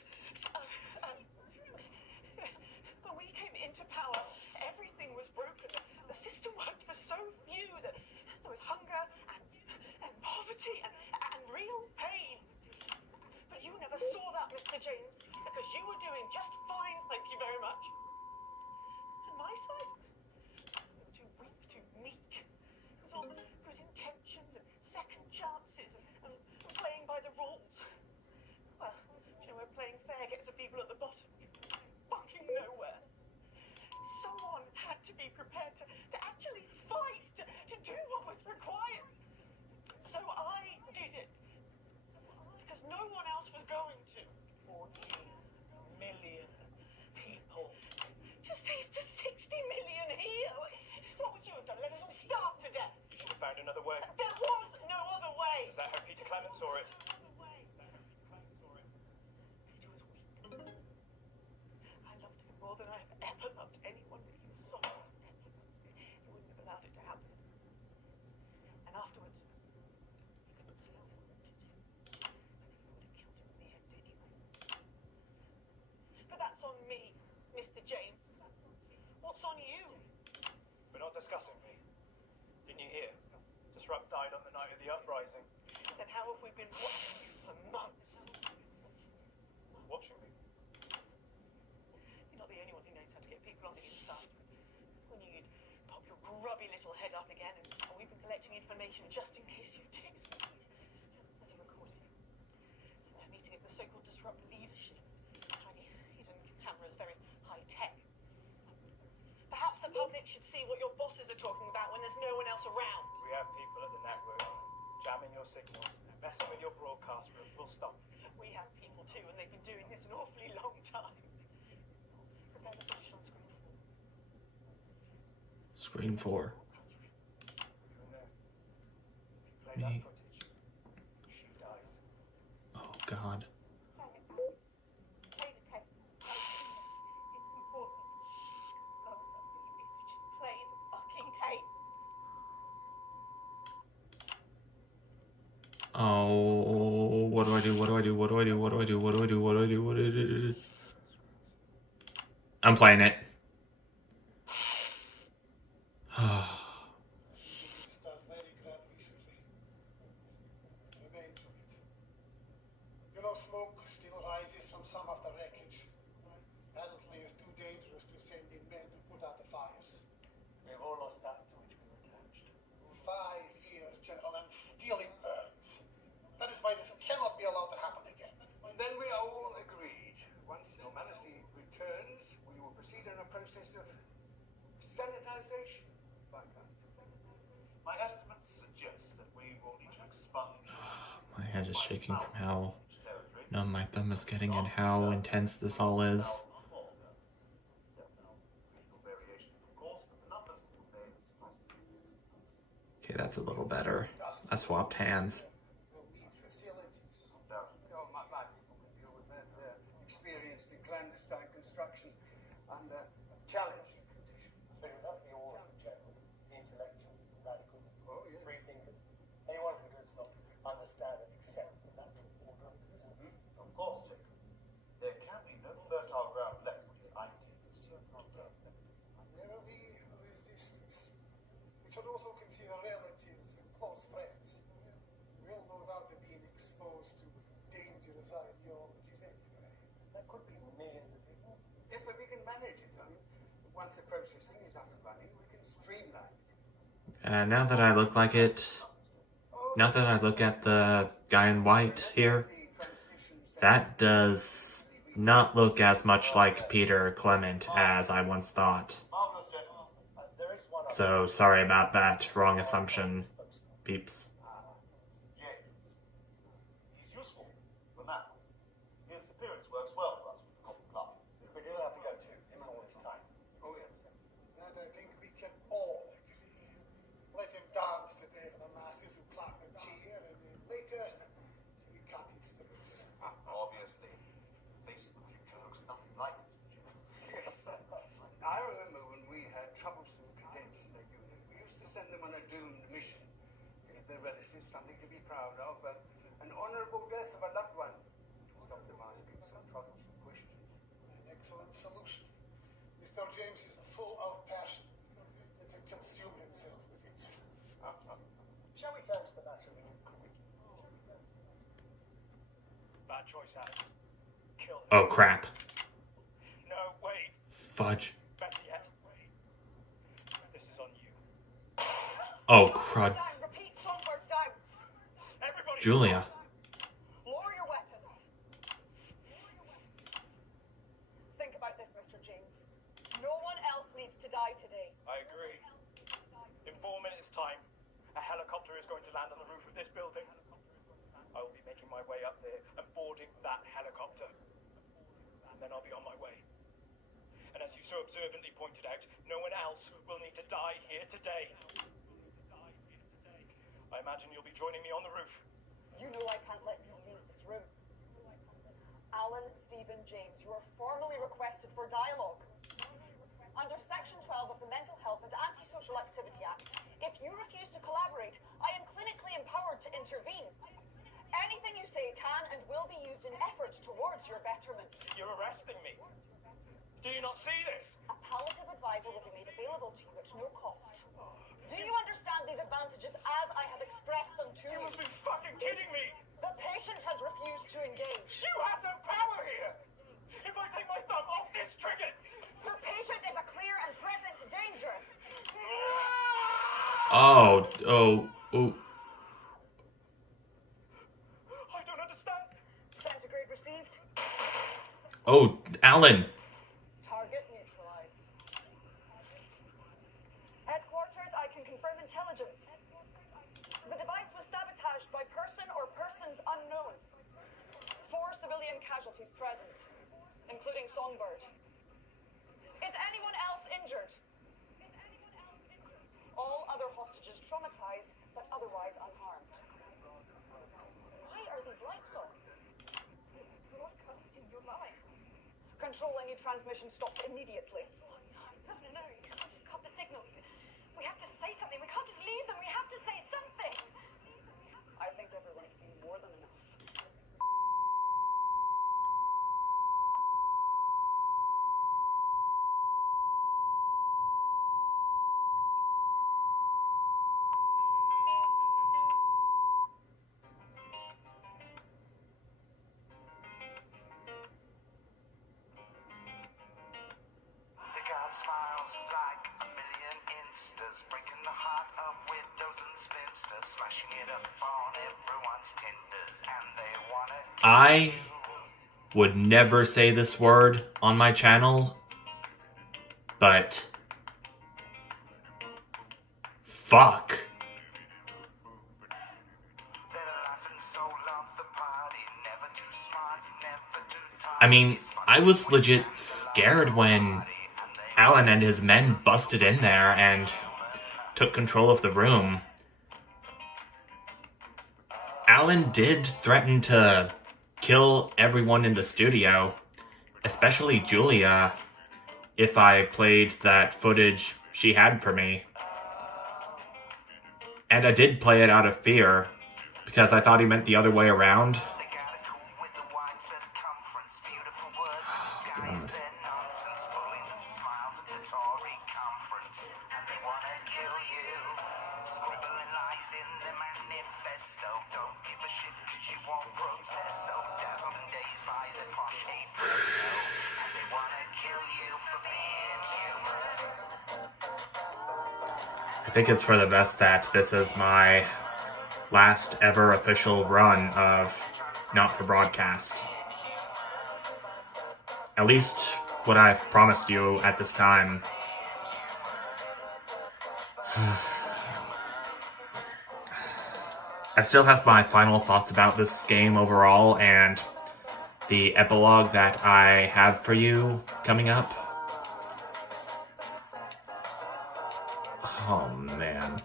When we came into power, everything was broken. The system worked for so few that there was hunger and poverty and real pain. But you never saw that, Mr. James, because you were doing just fine, thank you very much. And my side? They were too weak, too meek. It was all good intentions and second chances and playing by the rules. Well, you know, we're playing fair gets the people at the bottom. Fucking nowhere. Someone had to be prepared to actually fight, to do what was required. So I did it. Because no one else was going to. 14 million people. To save the 60 million here. What would you have done? Let us all starve to death? Should have found another way. There was no other way. Is that how Peter Clement saw it? Peter was weak. I loved him more than I have ever loved anyone, but he was soft. He wouldn't have allowed it to happen. And afterwards, he couldn't slow what he wanted to. I think he would have killed him in the end anyway. But that's on me, Mr. James. What's on you? We're not discussing me. Didn't you hear? Disrupt died on the night of the uprising. Then how have we been watching you for months? Watching me? You're not the only one who knows how to get people on the inside. We knew you'd pop your grubby little head up again, and we've been collecting information just in case you did. There's a recording. A meeting of the so-called disrupt leadership. Tiny hidden cameras, very high-tech. Perhaps the public should see what your bosses are talking about when there's no one else around. We have people at the network jamming your signals, messing with your broadcast room. We'll stop. We have people too, and they've been doing this an awfully long time. Prepare the footage on screen 4. Screen 4. You in there? If you play Me. that footage, she dies. Oh, God. Play the tape. It's important. God, so just play the fucking tape. Oh, what do I do? What do I do? What do I do? What do I do? What do I do? What do I do? What do I do? I'm playing it. Stars very grad recently. Remains of it. You know, smoke still rises from some of the wreckage. Presently, it's too dangerous to send in men to put out the fires. We've all lost that to which we're attached. 5 years, General, and still it burns. That is why this cannot be allowed to happen again. Then we are all agreed. Once normality returns, we will proceed in a process of sanitization. My estimates suggest that we will need to expunge My head is shaking from how numb my thumb is getting and how intense this all is. Okay, that's a little better. I swapped hands. We'll need facilities. Oh, my deal with that. They're experienced in clandestine construction under challenging conditions. Very which are also considered relatives and close friends, will no doubt have been exposed to dangerous ideologies anyway. That could be millions of people. Yes, but we can manage it. I mean, once the processing is up and running, we can streamline it. Now that I look like it, now that I look at the guy in white here, that does not look as much like Peter Clement as I once thought. So sorry about that wrong assumption, peeps. James. He's useful for now. His appearance works well for us with the common class. But he'll have to go too. Him and all his time. Oh, yes. That I think we can all agree. Let him dance to day for the masses who clap and cheer, and then later we cut his throats. Obviously, the face of the future looks nothing like Mr. James. Yes. I remember when we had troublesome cadets in the unit. We used to send them on a doomed mission. Give their relatives something to be proud of, but an honorable death of a loved one. Stop them asking some troublesome questions. An excellent solution. Mr. James is full of passion. Let him consume himself with it. Shall we turn to the matter in Greek? Bad choice, Alex. Kill him. Oh crap. No, wait. Fudge. Better yet. This is on you. Oh crud. Down, repeat, Songbird, down. Everybody. Julia. Lower your weapons. Think about this, Mr. James. No one else needs to die today. I agree. In 4 minutes' time, a helicopter is going to land on the roof of this building. I will be making my way up there and boarding that helicopter. And then I'll be on my way. And as you so observantly pointed out, no one else will need to die here today. I imagine you'll be joining me on the roof. You know I can't let you leave this room. Alan Stephen James, you are formally requested for dialogue. Under Section 12 of the Mental Health and Antisocial Activity Act, if you refuse to collaborate, I am clinically empowered to intervene. Anything you say can and will be used in efforts towards your betterment. You're arresting me. Do you not see this? A palliative advisor will be made available to you at no cost. Do you understand these advantages as I have expressed them to You you? must be fucking kidding me! The patient has refused to engage. You have no power here! If I take my thumb off this trigger... The patient is a clear and present danger. Oh, oh, oh. I don't understand. Centigrade received. Oh, Alan. Target neutralized. Headquarters, I can confirm intelligence. The device was sabotaged by person or persons unknown. 4 civilian casualties present, including Songbird. Is anyone else injured? All other hostages traumatized, but otherwise unharmed. Why are these lights on? Broadcasting your line. Control any transmission stopped immediately. No, you can't just cut the signal. We have to say something. We can't just leave them. We have to say something. I think everyone's seen more than enough. The god smiles like a million instas, breaking the heart of widows and spinsters, smashing it up on everyone's tinders, and they wanna kill I would never say this word on my channel, but fuck. They're laughing so love the party, never too smart, never too tired. I mean, I was legit scared when Alan and his men busted in there and took control of the room. Alan did threaten to kill everyone in the studio, especially Julia, if I played that footage she had for me. And I did play it out of fear, because I thought he meant the other way around. They got it cool with the wide circumference, beautiful words disguise their nonsense, pulling the smiles at the Tory conference, and they wanna kill you. I think it's for the best that this is my last ever official run of Not for Broadcast. At least what I've promised you at this time. I still have my final thoughts about this game overall and the epilogue that I have for you coming up. Oh man.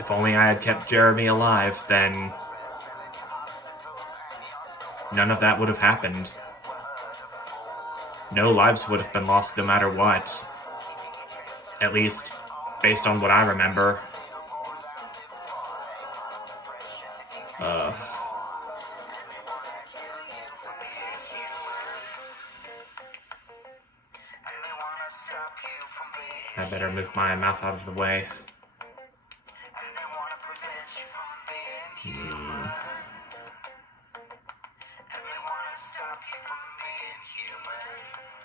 If only I had kept Jeremy alive, then none of that would have happened. No lives would have been lost no matter what. At least, based on what I remember. I better move my mouse out of the way.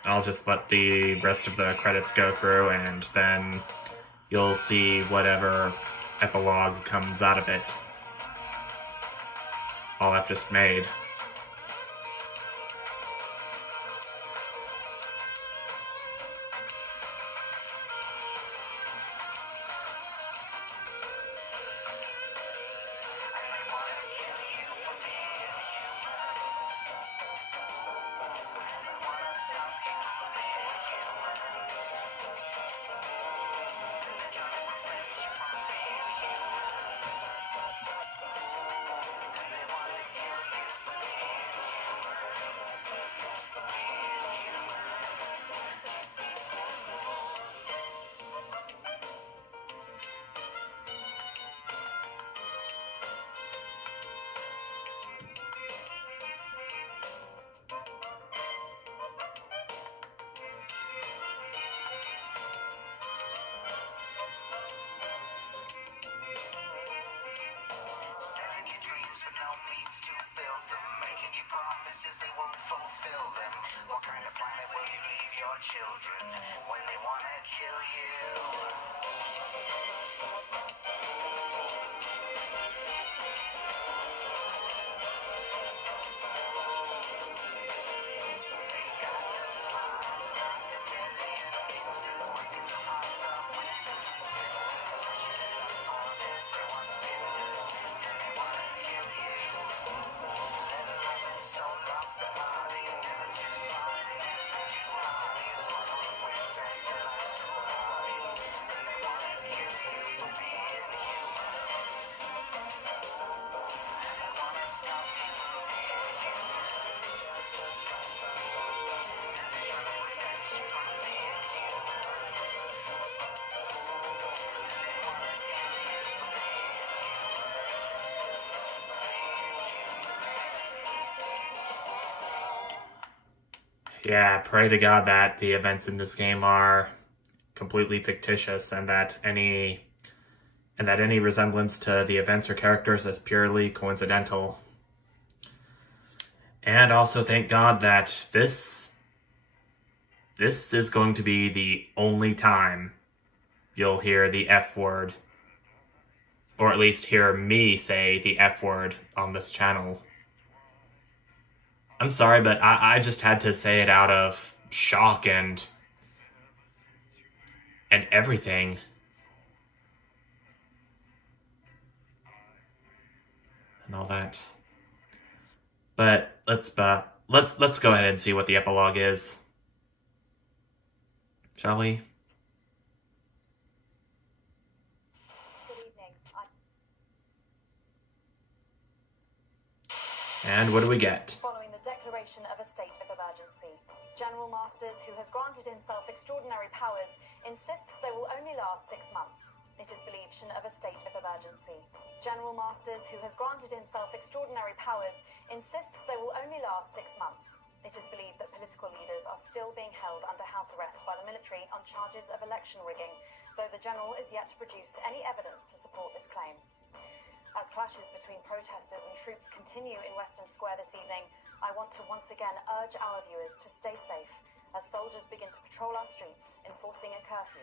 I'll just let the rest of the credits go through, and then you'll see whatever epilogue comes out of it. All I've just made. Children when they wanna kill Yeah, pray to God that the events in this game are completely fictitious and that any resemblance to the events or characters is purely coincidental. And also thank God that this is going to be the only time you'll hear the F word, or at least hear me say the F word on this channel. I'm sorry, but I just had to say it out of shock and everything. And all that. But let's go ahead and see what the epilogue is. Shall we? Good evening. And what do we get? Following the declaration of a state of emergency, General Masters, who has granted himself extraordinary powers, insists they will only last 6 months. It is believed of a state of emergency. General Masters, who has granted himself extraordinary powers, insists they will only last 6 months. It is believed that political leaders are still being held under house arrest by the military on charges of election rigging, though the General is yet to produce any evidence to support this claim. As clashes between protesters and troops continue in Western Square this evening, I want to once again urge our viewers to stay safe as soldiers begin to patrol our streets, enforcing a curfew.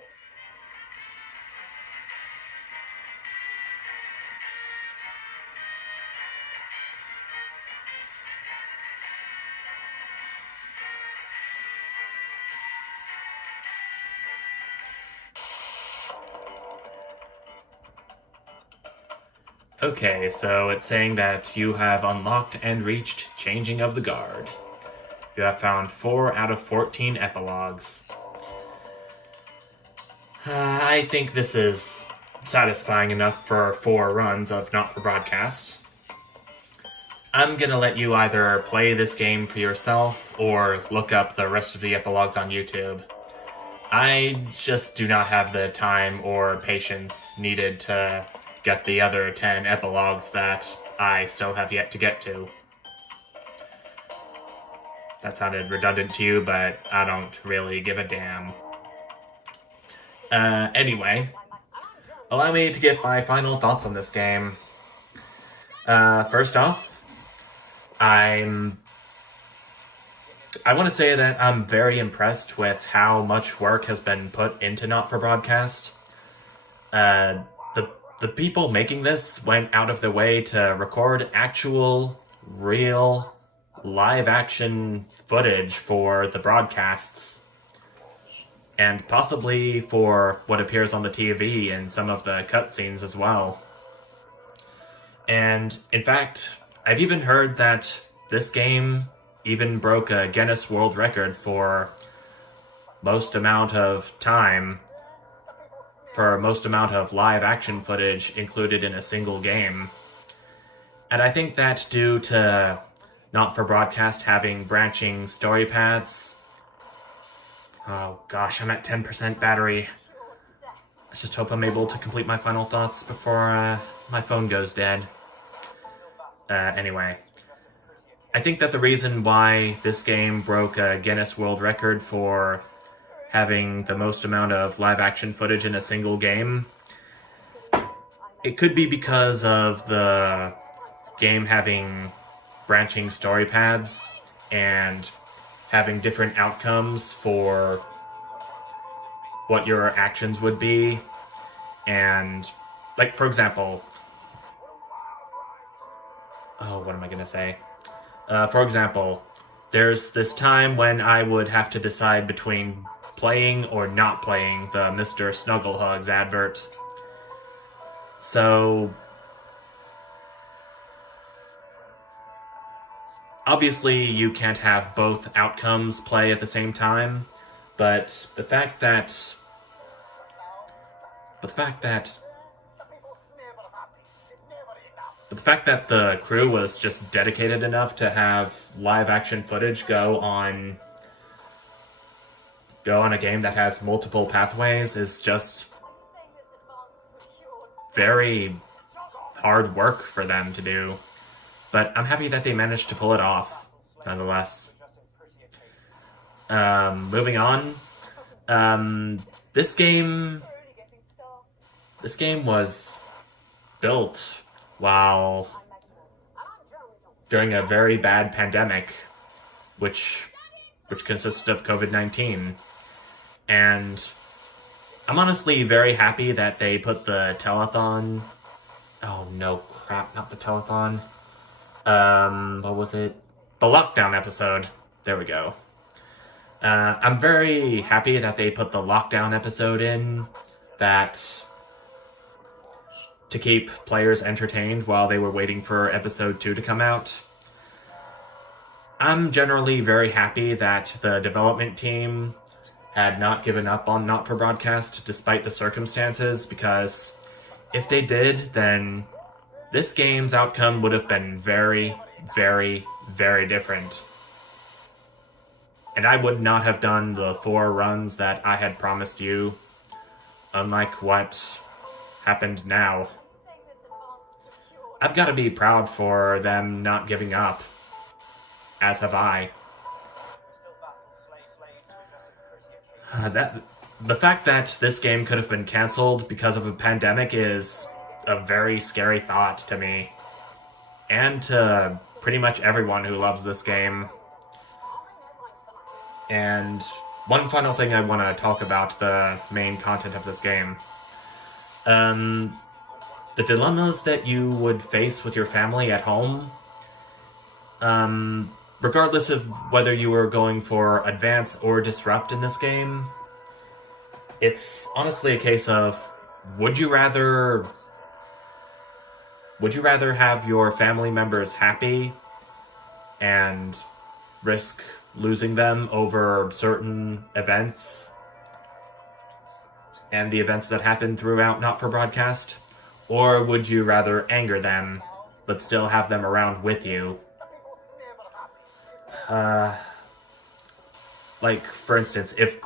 Okay, so it's saying that you have unlocked and reached Changing of the Guard. You have found 4 out of 14 epilogues. I think this is satisfying enough for 4 runs of Not For Broadcast. I'm gonna let you either play this game for yourself or look up the rest of the epilogues on YouTube. I just do not have the time or patience needed to get the other 10 epilogues that I still have yet to get to. That sounded redundant to you, but I don't really give a damn. Anyway, allow me to give my final thoughts on this game. First off, I want to say that I'm very impressed with how much work has been put into Not For Broadcast. The people making this went out of their way to record actual, real, live-action footage for the broadcasts, and possibly for what appears on the TV and some of the cutscenes as well. And, in fact, I've even heard that this game even broke a Guinness World Record for most amount of time, for most amount of live action footage included in a single game. And I think that due to Not For Broadcast having branching story paths... Oh gosh, I'm at 10% battery. I just hope I'm able to complete my final thoughts before my phone goes dead. Anyway, I think that the reason why this game broke a Guinness World Record for having the most amount of live-action footage in a single game, it could be because of the game having branching story paths and having different outcomes for what your actions would be. And, like, for example... Oh, what am I gonna say? For example, there's this time when I would have to decide between playing or not playing the Mr. Snugglehugs advert. So, obviously you can't have both outcomes play at the same time, but the fact that the crew was just dedicated enough to have live action footage go on a game that has multiple pathways is just very hard work for them to do. But I'm happy that they managed to pull it off, nonetheless. Moving on. This game was built while during a very bad pandemic, which consisted of COVID-19. And I'm honestly very happy that they put the telethon... Oh no, crap, not the telethon. What was it? The lockdown episode. There we go. I'm very happy that they put the lockdown episode in, that to keep players entertained while they were waiting for episode 2 to come out. I'm generally very happy that the development team had not given up on Not For Broadcast despite the circumstances, because if they did, then this game's outcome would have been very, very, very different. And I would not have done the 4 runs that I had promised you, unlike what happened now. I've got to be proud for them not giving up, as have I. The fact that this game could have been cancelled because of a pandemic is a very scary thought to me. And to pretty much everyone who loves this game. And one final thing I want to talk about the main content of this game. The dilemmas that you would face with your family at home. Regardless of whether you were going for advance or disrupt in this game, it's honestly a case of, would you rather have your family members happy and risk losing them over certain events and the events that happen throughout Not For Broadcast? Or would you rather anger them, but still have them around with you? Like, for instance, if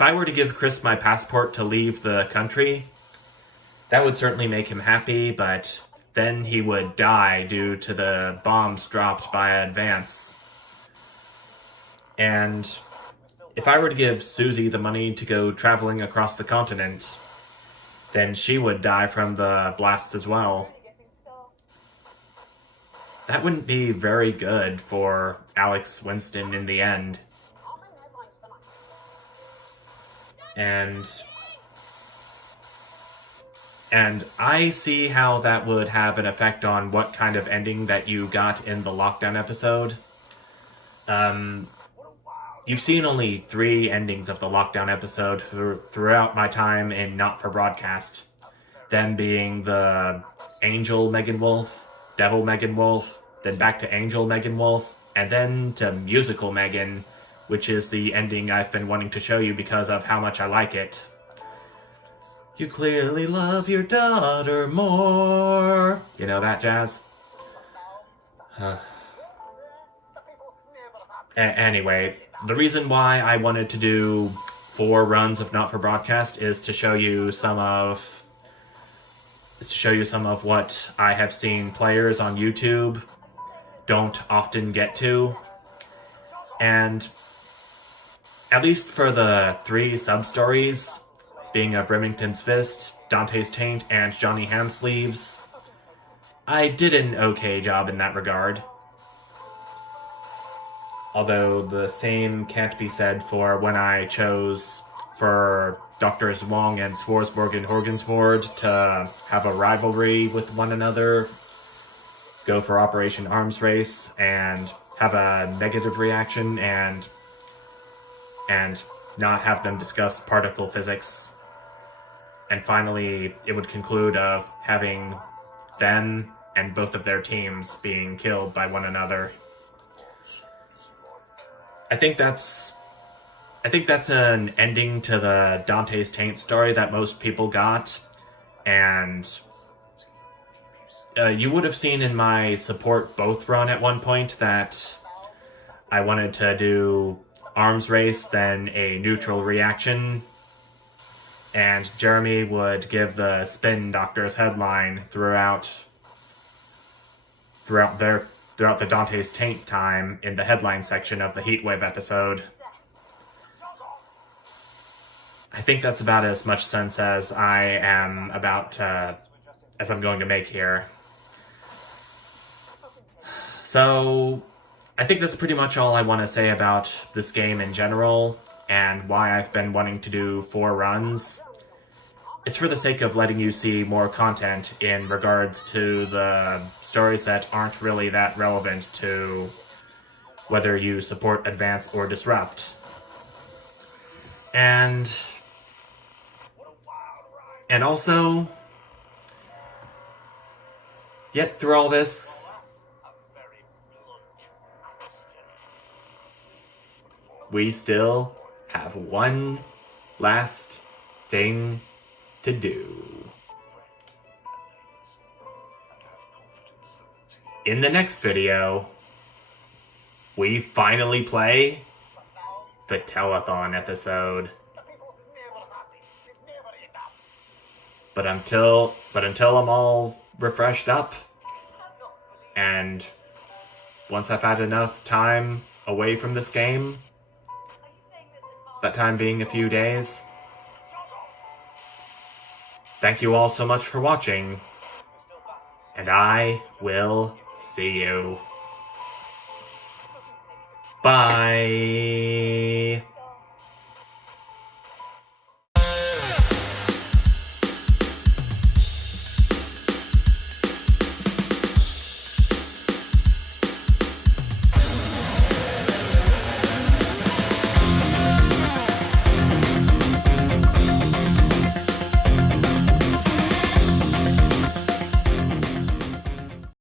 I were to give Chris my passport to leave the country, that would certainly make him happy, but then he would die due to the bombs dropped by Advance. And if I were to give Susie the money to go traveling across the continent, then she would die from the blast as well. That wouldn't be very good for Alex Winston in the end. And I see how that would have an effect on what kind of ending that you got in the lockdown episode. You've seen only 3 endings of the lockdown episode throughout my time in Not For Broadcast. Them being the Angel Megan Wolf, Devil Megan Wolf, then back to Angel Megan Wolf, and then to Musical Megan, which is the ending I've been wanting to show you because of how much I like it. You clearly love your daughter more. You know that jazz? Anyway, the reason why I wanted to do 4 runs of Not For Broadcast is to show you some of what I have seen players on YouTube don't often get to. And at least for the 3 sub-stories, being of Remington's Fist, Dante's Taint, and Johnny Hamsleeves, I did an okay job in that regard. Although the same can't be said for when I chose for Drs. Wong and Swarsborg and Horgensford to have a rivalry with one another, go for Operation Arms Race, and have a negative reaction, and not have them discuss particle physics. And finally, it would conclude of having them and both of their teams being killed by one another. I think that's an ending to the Dante's Taint story that most people got, and you would have seen in my Support Both run at one point that I wanted to do Arms Race, then a neutral reaction, and Jeremy would give the Spin Doctors headline throughout the Dante's Taint time in the headline section of the Heatwave episode. I think that's about as much sense as I'm going to make here. So, I think that's pretty much all I want to say about this game in general, and why I've been wanting to do 4 runs. It's for the sake of letting you see more content in regards to the stories that aren't really that relevant to whether you support Advance or Disrupt. And also, yet through all this, we still have one last thing to do. In the next video, we finally play the telethon episode. But until I'm all refreshed up, and once I've had enough time away from this game, that time being a few days, Thank you all so much for watching, and I will see you. Bye!